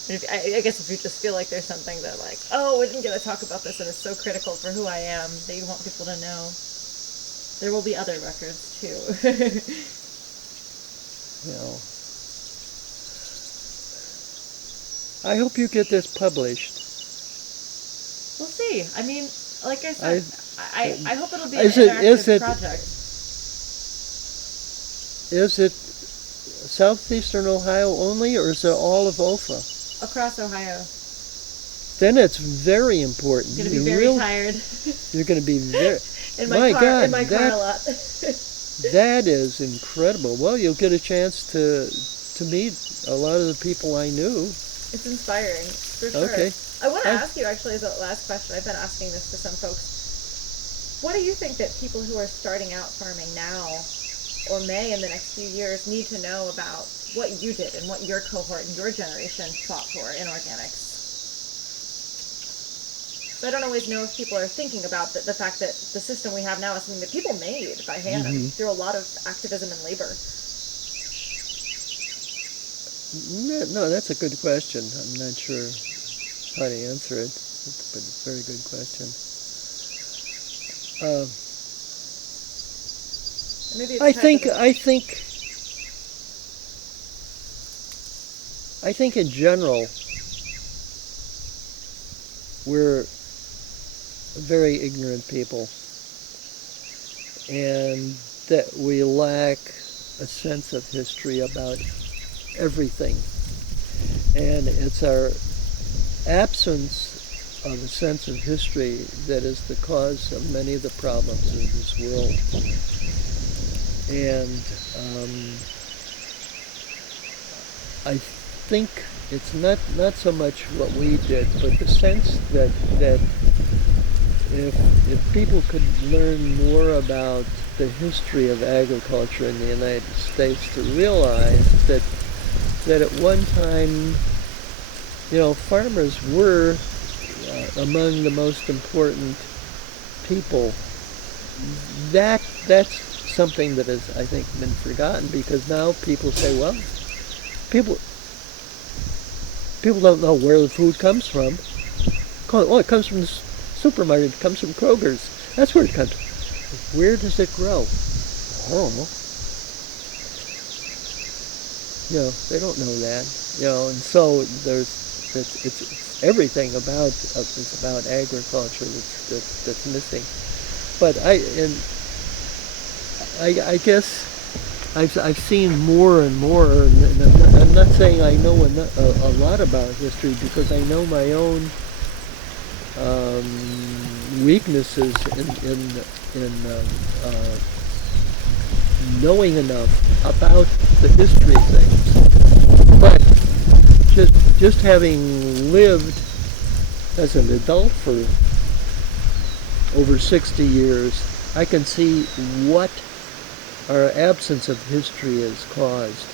I guess if you just feel like there's something that like, oh, we didn't get to talk about this and it's so critical for who I am that you want people to know, there will be other records too. You know, I hope you get this published. We'll see. I mean, like I said, I hope it'll be an interactive project. Is it southeastern Ohio only, or is it all of OFA? Across Ohio. Then it's very important. You're going to be very tired. You're going to be very... in my car a lot. That is incredible. Well, you'll get a chance to meet a lot of the people I knew. It's inspiring, for sure. Okay. I want to ask you, actually, as a last question, I've been asking this to some folks, what do you think that people who are starting out farming now, or may in the next few years, need to know about what you did and what your cohort and your generation fought for in organics? So I don't always know if people are thinking about the fact that the system we have now is something that people made by hand through a lot of activism and labor. No, that's a good question. I'm not sure how to answer it, but it's a very good question. Maybe I think in general we're very ignorant people, and that we lack a sense of history about everything, and it's our absence of a sense of history that is the cause of many of the problems in this world. And I think it's not so much what we did, but the sense that if people could learn more about the history of agriculture in the United States, to realize that at one time, you know, farmers were among the most important people. That's something that has, I think, been forgotten, because now people say, well, people people don't know where the food comes from. Oh, it comes from the supermarket. It comes from Kroger's. That's where it comes. Where does it grow? Oh, they don't know that. And so it's everything about it's about agriculture that's missing. But I guess I've seen more and more, and I'm not saying I know a lot about history, because I know my own weaknesses in knowing enough about the history things. But just having lived as an adult for over 60 years, I can see what our absence of history has caused.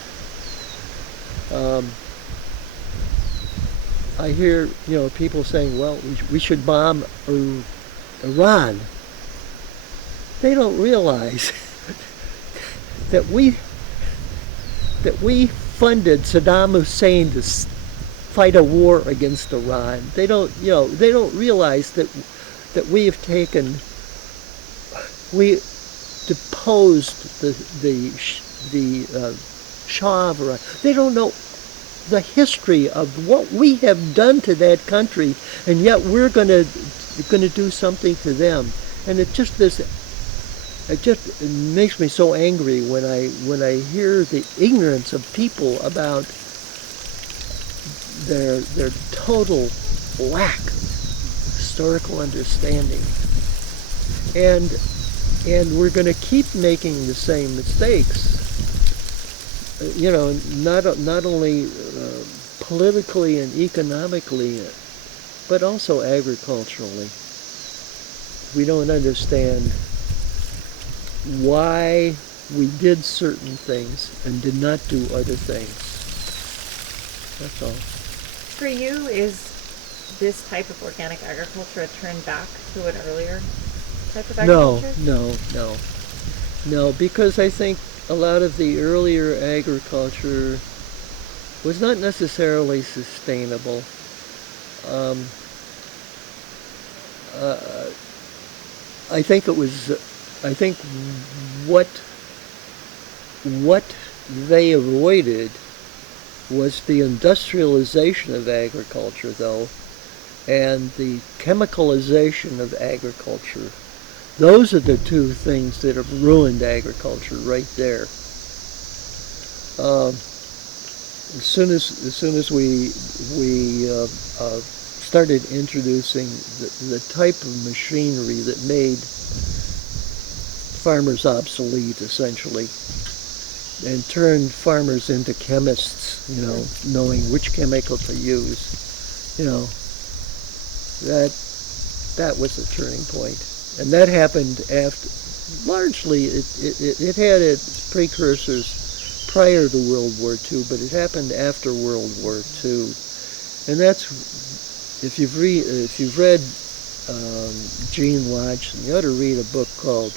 I hear, people saying, well, we should bomb Iran. They don't realize that we funded Saddam Hussein to fight a war against Iran. They don't realize that we deposed the Shah of Iran. They don't know the history of what we have done to that country, and yet we're going to do something to them. And it just makes me so angry when I hear the ignorance of people about their total lack of historical understanding. And we're going to keep making the same mistakes. Not only politically and economically, but also agriculturally. We don't understand why we did certain things and did not do other things. That's all. For you, is this type of organic agriculture a turn back to an earlier type of agriculture? No, because I think a lot of the earlier agriculture was not necessarily sustainable. I think what they avoided was the industrialization of agriculture, though, and the chemicalization of agriculture. Those are the two things that have ruined agriculture right there. As soon as we started introducing the type of machinery that made farmers obsolete, essentially, and turned farmers into chemists, knowing which chemical to use, that was a turning point. And that happened after, largely, it had its precursors prior to World War II, but it happened after World War II. And that's, if you've read Gene Lodge, you ought to read a book called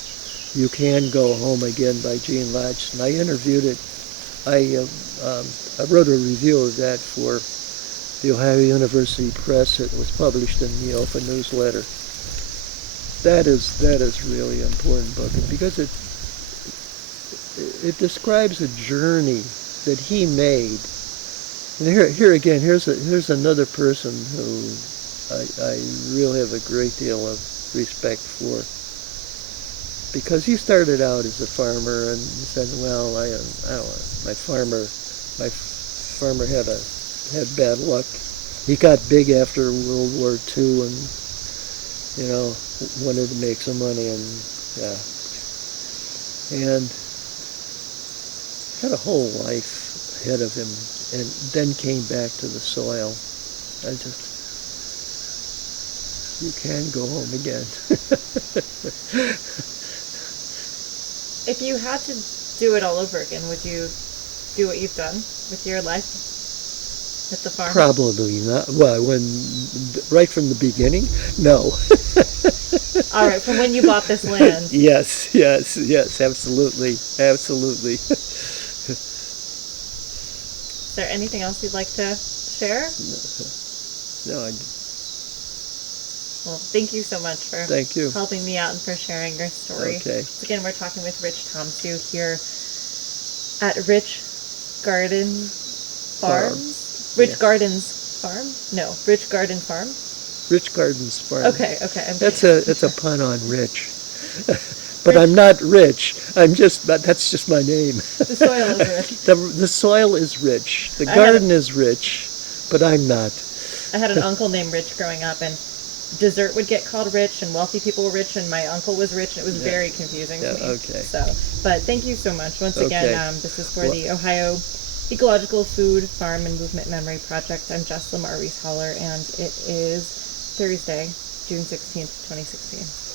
You Can Go Home Again by Gene Lodge. And I interviewed it. I wrote a review of that for the Ohio University Press. It was published in the OFA newsletter. That is really an important book, because it describes a journey that he made. And here again, here's another person who I really have a great deal of respect for, because he started out as a farmer and he said, well, I don't know, my farmer had bad luck. He got big after World War II and wanted to make some money, and had a whole life ahead of him, and then came back to the soil. You can go home again. If you had to do it all over again, would you do what you've done with your life? at the farm? Probably not. Well, right from the beginning? No. All right, from when you bought this land. Yes, absolutely, absolutely. Is there anything else you'd like to share? No, Well, thank you so much for thank you. helping me out and for sharing your story. Okay. Again, we're talking with Rich Tomsu here at Rich Garden Farms? Rich Yeah. Gardens Farm? No, Rich Garden Farm? Rich Gardens Farm. Okay. That's a pun on rich. But I'm not rich. That's just my name. The soil is rich. The soil is rich. The I garden is rich, but I'm not. I had an uncle named Rich growing up, and dessert would get called Rich, and wealthy people were rich, and my uncle was rich, and it was very confusing to me. Okay. But thank you so much. Once again, Okay. this is for the Ohio Ecological Food, Farm, and Movement Memory Project. I'm Jess Lamar Reece Holler, and it is Thursday, June 16th, 2016.